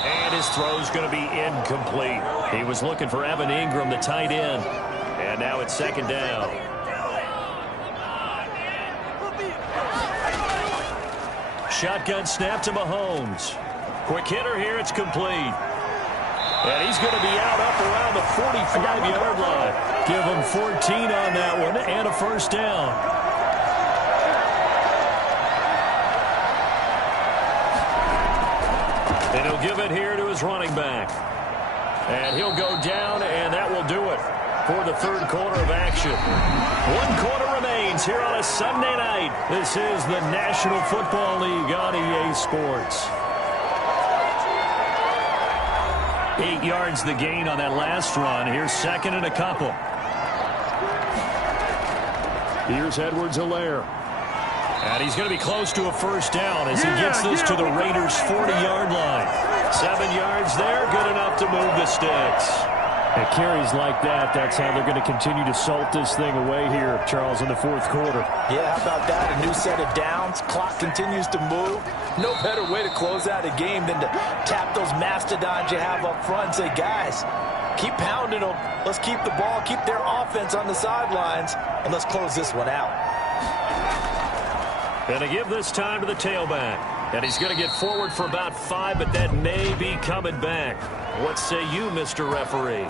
And his throw's going to be incomplete. He was looking for Evan Ingram, the tight end. And now it's 2nd down. Shotgun snap to Mahomes. Quick hitter here, it's complete. And he's going to be out up around the 45-yard line. Give him 14 on that one and a 1st down. And he'll give it here to his running back. And he'll go down, and that will do it for the 3rd quarter of action. 1 quarter remains here on a Sunday night. This is the National Football League on EA Sports. 8 yards the gain on that last run. Here's 2nd and a couple. Here's Edwards-Helaire. And he's going to be close to a first down as he gets this to the Raiders' 40-yard line. 7 yards there, good enough to move the sticks. At carries like that, that's how they're going to continue to salt this thing away here, Charles, in the fourth quarter. Yeah, how about that? A new set of downs. Clock continues to move. No better way to close out a game than to tap those mastodons you have up front and say, guys, keep pounding them. Let's keep the ball, keep their offense on the sidelines, and let's close this one out. Going to give this time to the tailback. And he's going to get forward for about 5, but that may be coming back. What say you, Mr. Referee?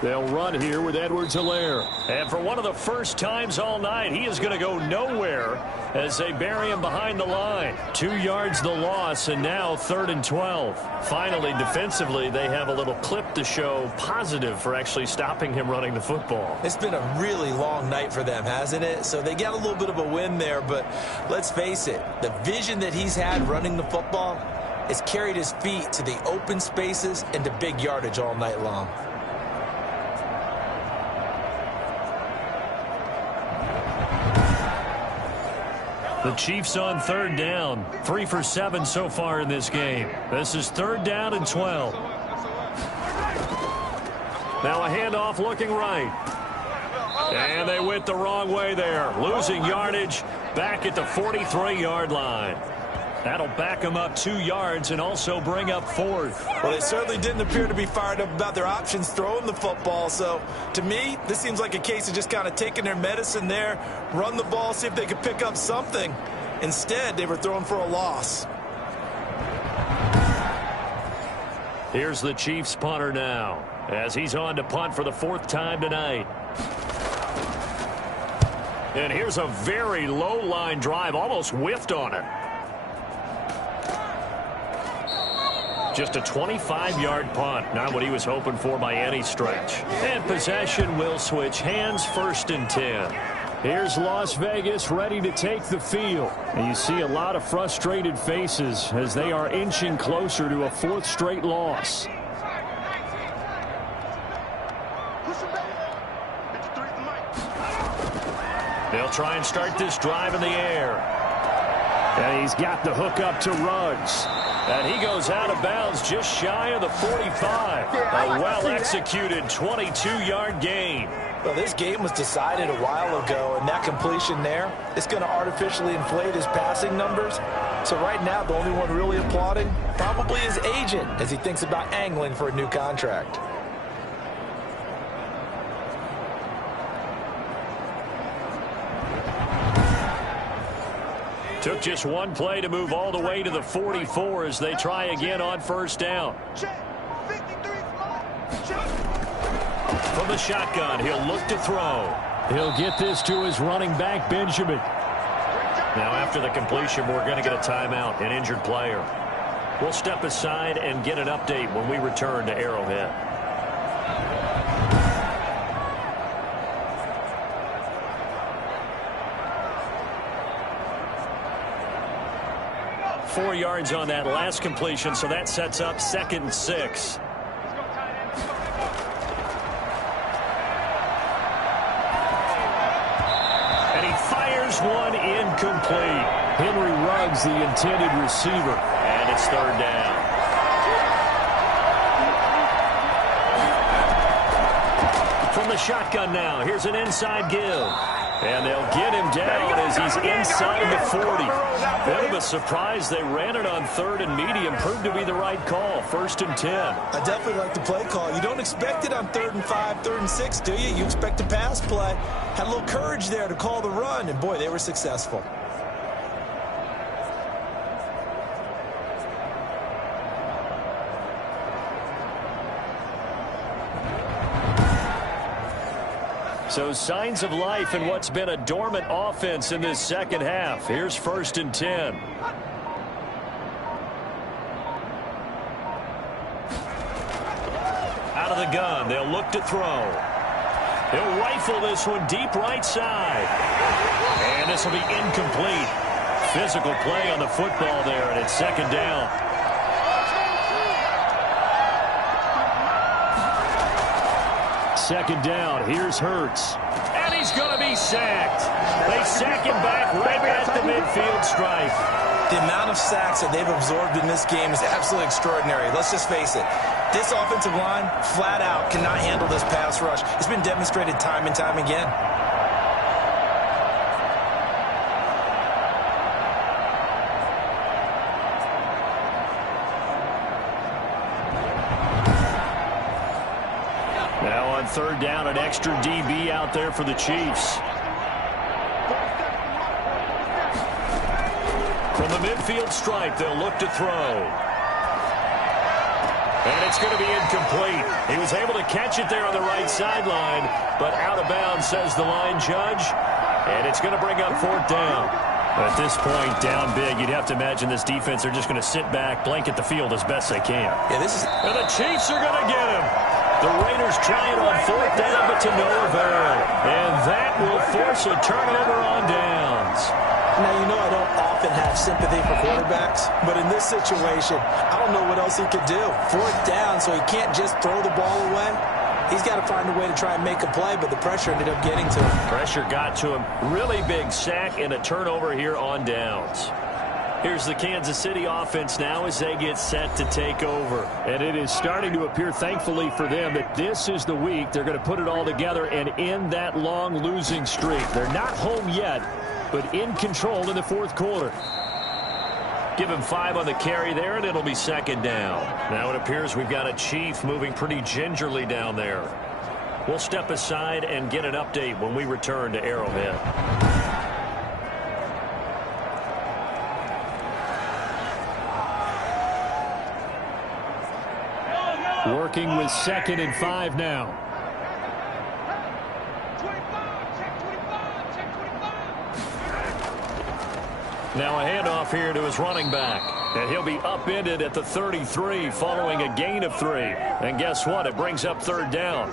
They'll run here with Edwards-Helaire. And for one of the first times all night, he is going to go nowhere as they bury him behind the line. 2 yards the loss, and now 3rd and 12. Finally, defensively, they have a little clip to show positive for actually stopping him running the football. It's been a really long night for them, hasn't it? So they got a little bit of a win there, but let's face it, the vision that he's had running the football has carried his feet to the open spaces and to big yardage all night long. The Chiefs on 3rd down. 3 for 7 so far in this game. This is 3rd down and 12. Now a handoff looking right. And they went the wrong way there. Losing yardage back at the 43-yard line. That'll back them up 2 yards and also bring up 4th. Well, they certainly didn't appear to be fired up about their options throwing the football. So, to me, this seems like a case of just kind of taking their medicine there, run the ball, see if they could pick up something. Instead, they were throwing for a loss. Here's the Chiefs punter now as he's on to punt for the 4th time tonight. And here's a very low line drive, almost whiffed on it. Just a 25-yard punt, not what he was hoping for by any stretch. And possession will switch hands, 1st and 10. Here's Las Vegas ready to take the field. And you see a lot of frustrated faces as they are inching closer to a 4th straight loss. They'll try and start this drive in the air. And he's got the hook up to Ruggs. And he goes out of bounds just shy of the 45. A well-executed 22-yard gain. Well, this game was decided a while ago, and that completion there is going to artificially inflate his passing numbers. So right now, the only one really applauding probably his agent as he thinks about angling for a new contract. Took just one play to move all the way to the 44 as they try again on 1st down. From the shotgun, he'll look to throw. He'll get this to his running back, Benjamin. Now after the completion, we're going to get a timeout, an injured player. We'll step aside and get an update when we return to Arrowhead. Four yards on that last completion, so that sets up 2nd and 6. And he fires one incomplete. Henry Ruggs, the intended receiver. And it's 3rd down. From the shotgun now, here's an inside give. And they'll get him down as he's inside the 40. Bit of a surprise. They ran it on 3rd and medium. Proved to be the right call. 1st and 10. I definitely like the play call. You don't expect it on 3rd and 5, 3rd and 6, do you? You expect a pass play. Had a little courage there to call the run, and boy, they were successful. So signs of life in what's been a dormant offense in this 2nd half. Here's 1st and 10. Out of the gun, they'll look to throw. He'll rifle this one deep right side. And this will be incomplete. physical play on the football there, and it's second down. Second down, here's Hurts. And he's going to be sacked. They sack him back right at the midfield stripe. The amount of sacks that they've absorbed in this game is absolutely extraordinary. Let's just face it. This offensive line, flat out, cannot handle this pass rush. It's been demonstrated time and time again. Now on third down, an extra DB out there for the Chiefs. From the midfield stripe, they'll look to throw. And it's going to be incomplete. He was able to catch it there on the right sideline, but out of bounds, says the line judge. And it's going to bring up fourth down. At this point, down big, you'd have to imagine this defense are just going to sit back, blanket the field as best they can. Yeah, this is... And the Chiefs are going to get him. The Raiders try it on fourth down, but to no avail. And that will force a turnover on downs. Now, you know I don't often have sympathy for quarterbacks, but in this situation, I don't know what else he could do. Fourth down, so he can't just throw the ball away. He's got to find a way to try and make a play, but the pressure ended up getting to him. Pressure got to him. Really big sack and a turnover here on downs. Here's the Kansas City offense now as they get set to take over. And it is starting to appear, thankfully for them, that this is the week they're going to put it all together and end that long losing streak. They're not home yet, but in control in the fourth quarter. Give him 5 on the carry there, and it'll be second down. Now it appears we've got a Chief moving pretty gingerly down there. We'll step aside and get an update when we return to Arrowhead. Working with 2nd and 5 now. Now a handoff here to his running back. And he'll be upended at the 33 following a gain of 3. And guess what? It brings up third down.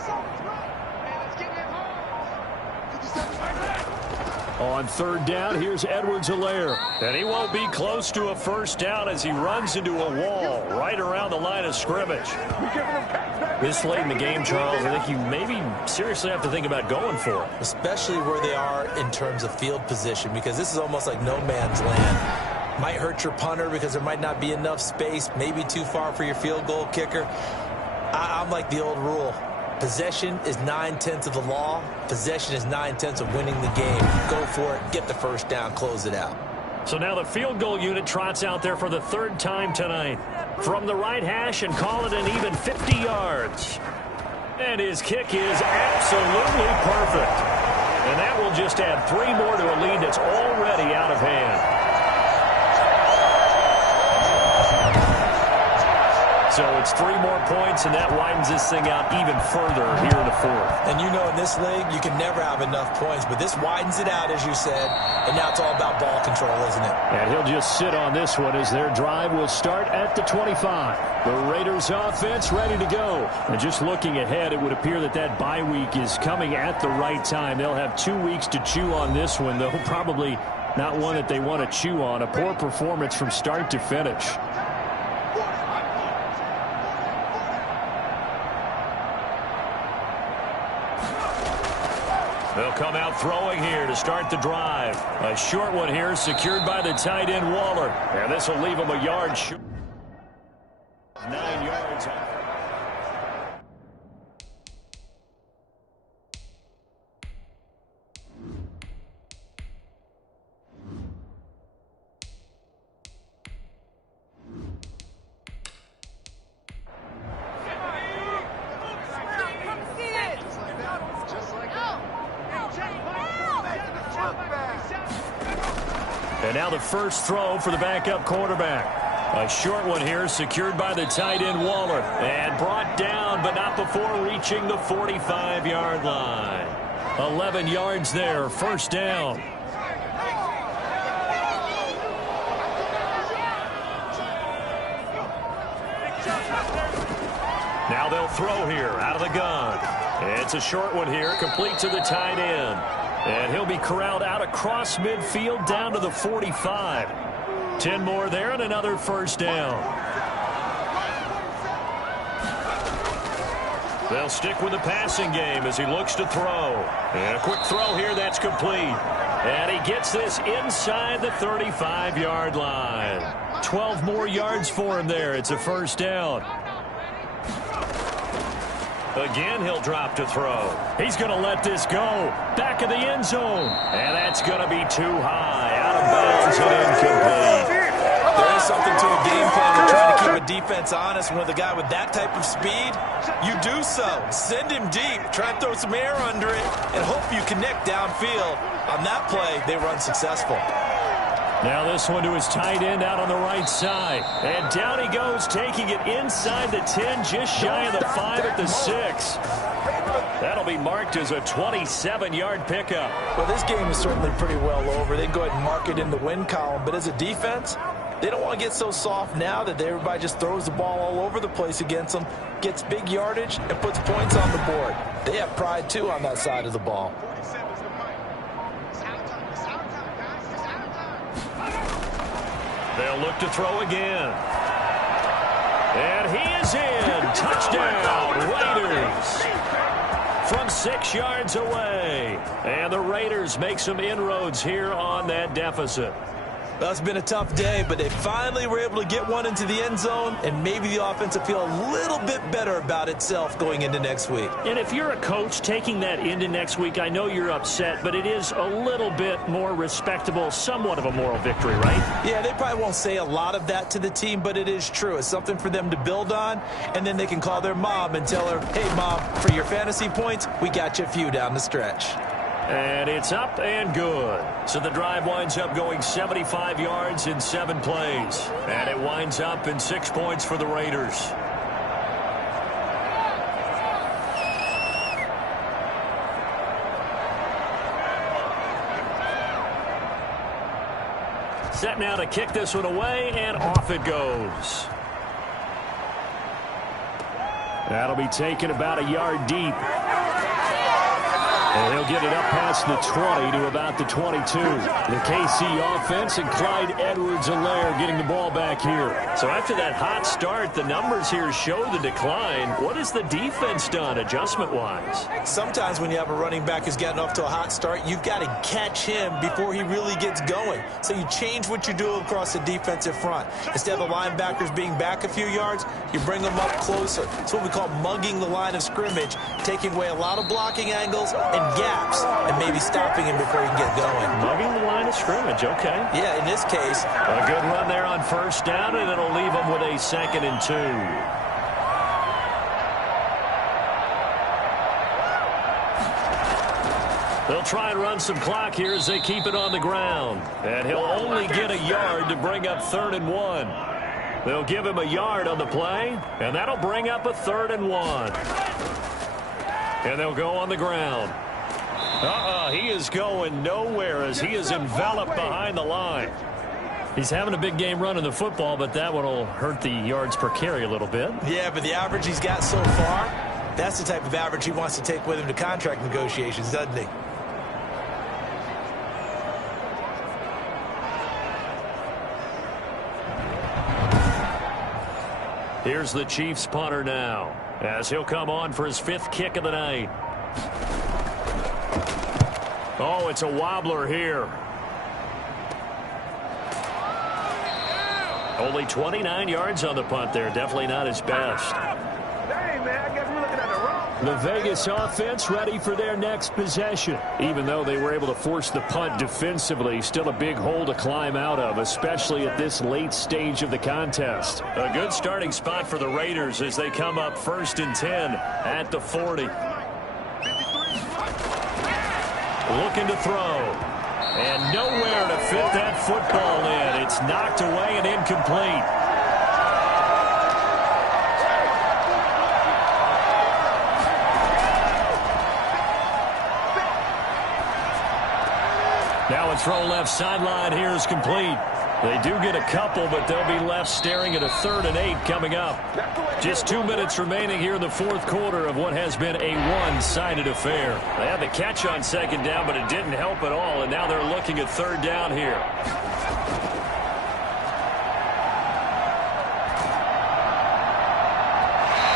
On third down, here's Edwards-Helaire. And he won't be close to a first down as he runs into a wall right around the line of scrimmage. This late in the game, Charles, I think you maybe seriously have to think about going for it. Especially where they are in terms of field position, because this is almost like no man's land. Might hurt your punter because there might not be enough space, maybe too far for your field goal kicker. I'm like the old rule. Possession is 9/10 of the law. Possession is 9/10 of winning the game. Go for it, get the first down, close it out. So now the field goal unit trots out there for the third time tonight. From the right hash and call it an even 50 yards. And his kick is absolutely perfect. And that will just add 3 more to a lead that's already out of hand. So it's 3 more points, and that widens this thing out even further here in the fourth. And you know in this league, you can never have enough points, but this widens it out, as you said, and now it's all about ball control, isn't it? And he'll just sit on this one as their drive will start at the 25. The Raiders offense ready to go. And just looking ahead, it would appear that that bye week is coming at the right time. They'll have 2 weeks to chew on this one, though probably not one that they want to chew on. A poor performance from start to finish. They'll come out throwing here to start the drive. A short one here secured by the tight end Waller. And this will leave him a yard short. 9 yards. And now the first throw for the backup quarterback. A short one here secured by the tight end Waller. And brought down, but not before reaching the 45-yard line. 11 yards there, first down. Now they'll throw here out of the gun. It's a short one here, complete to the tight end. And he'll be corralled out across midfield down to the 45. 10 more there and another first down. They'll stick with the passing game as he looks to throw. And a quick throw here that's complete. And he gets this inside the 35-yard line. 12 more yards for him there. It's a first down. Again, he'll drop to throw. He's going to let this go. Back of the end zone. And that's going to be too high. Out of bounds and incomplete. There is something to a game plan to try to keep a defense honest. When with a guy with that type of speed, you do so. Send him deep. Try and throw some air under it and hope you connect downfield. On that play, they were unsuccessful. Now this one to his tight end out on the right side. And down he goes, taking it inside the 10, just shy of the 5 at the 6. That'll be marked as a 27-yard pickup. Well, this game is certainly pretty well over. They can go ahead and mark it in the win column. But as a defense, they don't want to get so soft now that everybody just throws the ball all over the place against them, gets big yardage, and puts points on the board. They have pride, too, on that side of the ball. They'll look to throw again. And he is in. Touchdown, Raiders. From 6 yards away. And the Raiders make some inroads here on that deficit. Well, it's been a tough day, but they finally were able to get one into the end zone, and maybe the offense will feel a little bit better about itself going into next week. And if you're a coach taking that into next week, I know you're upset, but it is a little bit more respectable, somewhat of a moral victory, right? Yeah, they probably won't say a lot of that to the team, but it is true. It's something for them to build on, and then they can call their mom and tell her, hey, Mom, for your fantasy points, we got you a few down the stretch. And it's up and good. So the drive winds up going 75 yards in 7 plays. And it winds up in 6 points for the Raiders. Set now to kick this one away, and off it goes. That'll be taken about a yard deep. And he'll get it up past the 20 to about the 22. The KC offense and Clyde Edwards-Helaire getting the ball back here. So after that hot start, the numbers here show the decline. What has the defense done adjustment-wise? Sometimes when you have a running back who's gotten off to a hot start, you've got to catch him before he really gets going. So you change what you do across the defensive front. Instead of the linebackers being back a few yards, you bring them up closer. It's what we call mugging the line of scrimmage, taking away a lot of blocking angles and gaps, and maybe stopping him before he can get going. Mugging the line of scrimmage, okay. Yeah, in this case. A good run there on first down, and it'll leave them with a 2nd and 2. They'll try and run some clock here as they keep it on the ground. And he'll only get a yard to bring up 3rd and 1. They'll give him a yard on the play, and that'll bring up a 3rd and 1. And they'll go on the ground. He is going nowhere as he is enveloped behind the line. He's having a big game running the football, but that one will hurt the yards per carry a little bit. Yeah, but the average he's got so far, that's the type of average he wants to take with him to contract negotiations, doesn't he? Here's the Chiefs punter now, as he'll come on for his 5th kick of the night. Oh, it's a wobbler here. Only 29 yards on the punt there. Definitely not his best. The Vegas offense ready for their next possession. Even though they were able to force the punt defensively, still a big hole to climb out of, especially at this late stage of the contest. A good starting spot for the Raiders as they come up 1st and 10 at the 40. Looking to throw. And nowhere to fit that football in. It's knocked away and incomplete. Now a throw left sideline here is complete. They do get a couple, but they'll be left staring at a 3rd and 8 coming up. Just 2 minutes remaining here in the 4th quarter of what has been a one-sided affair. They had the catch on 2nd down, but it didn't help at all, and now they're looking at 3rd down here.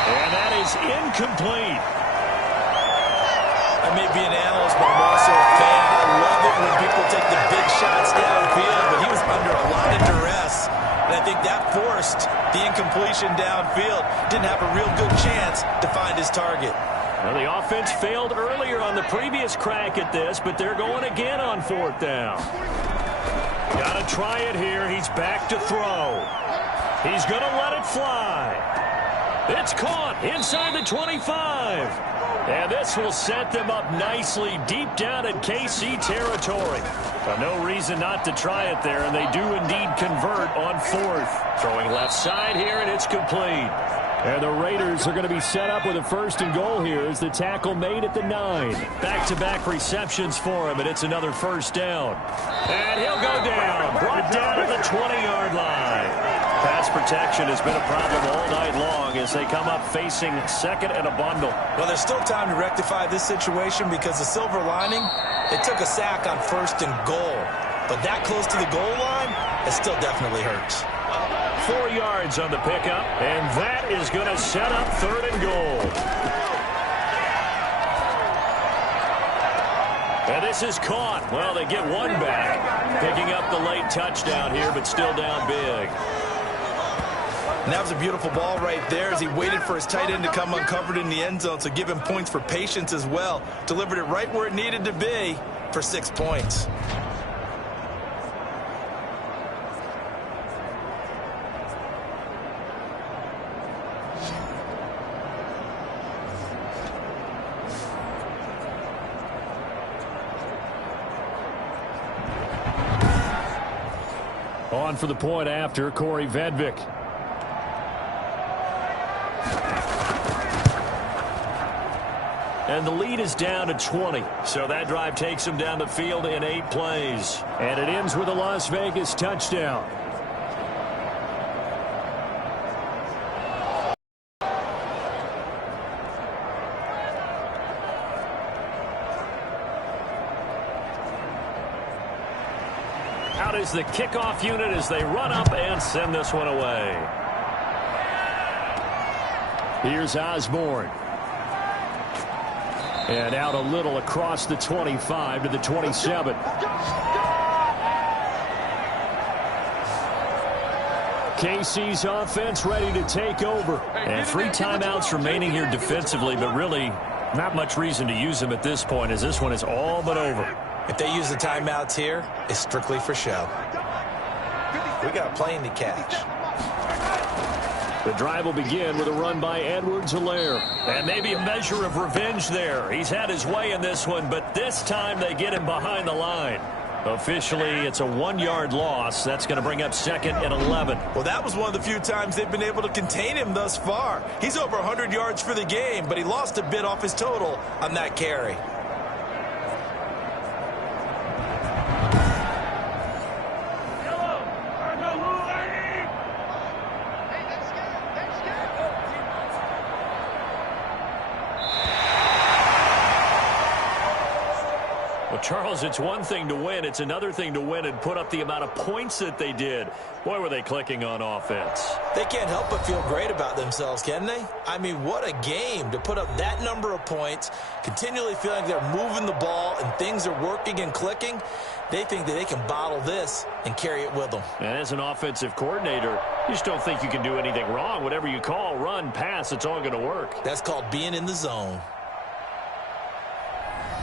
And that is incomplete. I may be an analyst, but I'm also a fan. I love it when people take the big shots downfield, but he was under a lot of duress. And I think that forced the incompletion downfield. Didn't have a real good chance to find his target. Well, the offense failed earlier on the previous crack at this, but they're going again on 4th down. Got to try it here. He's back to throw. He's going to let it fly. It's caught inside the 25. And this will set them up nicely deep down in KC territory. No reason not to try it there, and they do indeed convert on 4th. Throwing left side here, and it's complete. And the Raiders are going to be set up with a 1st and goal here as the tackle made at the 9. Back-to-back receptions for him, and it's another 1st down. And he'll go down, brought down at the 20-yard line. Pass protection has been a problem all night long as they come up facing 2nd and a bundle. Well, there's still time to rectify this situation because the silver lining, they took a sack on 1st and goal. But that close to the goal line, it still definitely hurts. 4 yards on the pickup, and that is going to set up 3rd and goal. And this is caught. Well, they get one back, picking up the late touchdown here, but still down big. And that was a beautiful ball right there as he waited for his tight end to come uncovered in the end zone, so give him points for patience as well. Delivered it right where it needed to be for 6 points. On for the point after, Corey Vedvik. And the lead is down to 20. So that drive takes them down the field in 8 plays. And it ends with a Las Vegas touchdown. Out is the kickoff unit as they run up and send this one away. Here's Osborne. And out a little across the 25 to the 27. KC's offense ready to take over. And 3 timeouts remaining here defensively, but really not much reason to use them at this point as this one is all but over. If they use the timeouts here, it's strictly for show. We got a plane to catch. The drive will begin with a run by Edwards-Helaire. And maybe a measure of revenge there. He's had his way in this one, but this time they get him behind the line. Officially, it's a 1-yard loss. That's going to bring up 2nd and 11. Well, that was one of the few times they've been able to contain him thus far. He's over 100 yards for the game, but he lost a bit off his total on that carry. Charles, it's one thing to win. It's another thing to win and put up the amount of points that they did. Boy, were they clicking on offense. They can't help but feel great about themselves, can they? I mean, what a game to put up that number of points, continually feeling they're moving the ball and things are working and clicking. They think that they can bottle this and carry it with them. And as an offensive coordinator, you just don't think you can do anything wrong. Whatever you call, run, pass, it's all going to work. That's called being in the zone.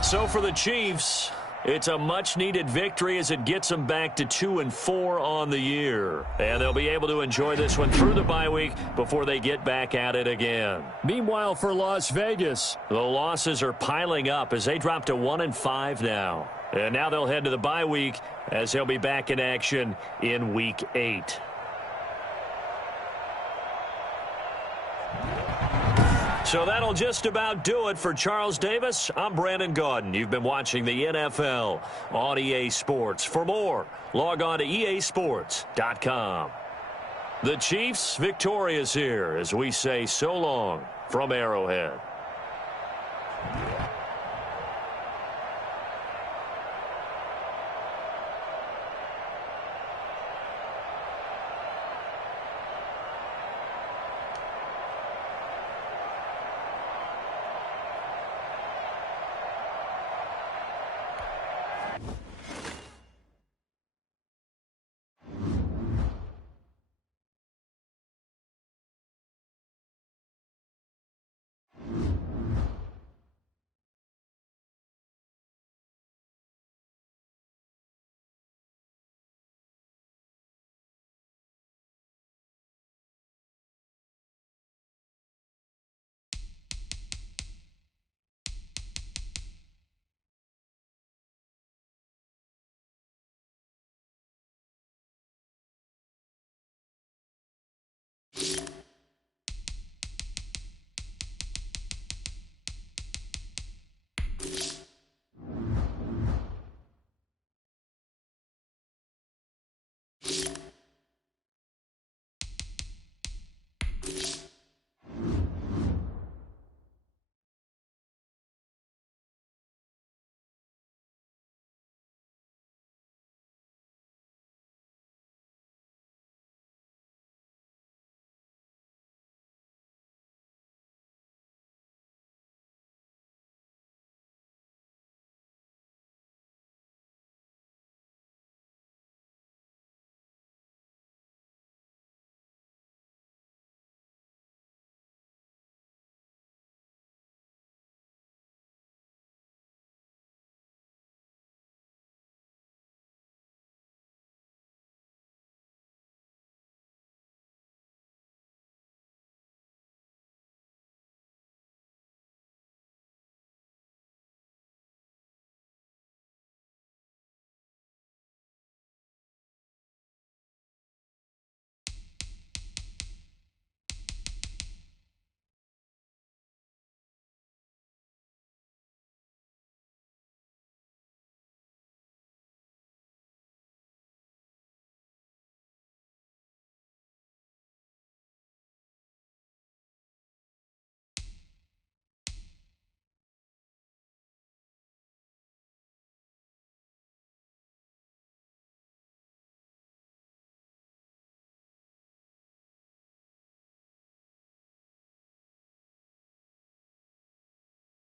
So for the Chiefs, it's a much-needed victory as it gets them back to 2-4 on the year. And they'll be able to enjoy this one through the bye week before they get back at it again. Meanwhile, for Las Vegas, the losses are piling up as they drop to 1-5 now. And now they'll head to the bye week as they'll be back in action in Week 8. So that'll just about do it for Charles Davis. I'm Brandon Gaudin. You've been watching the NFL on EA Sports. For more, log on to easports.com. The Chiefs victorious here as we say so long from Arrowhead.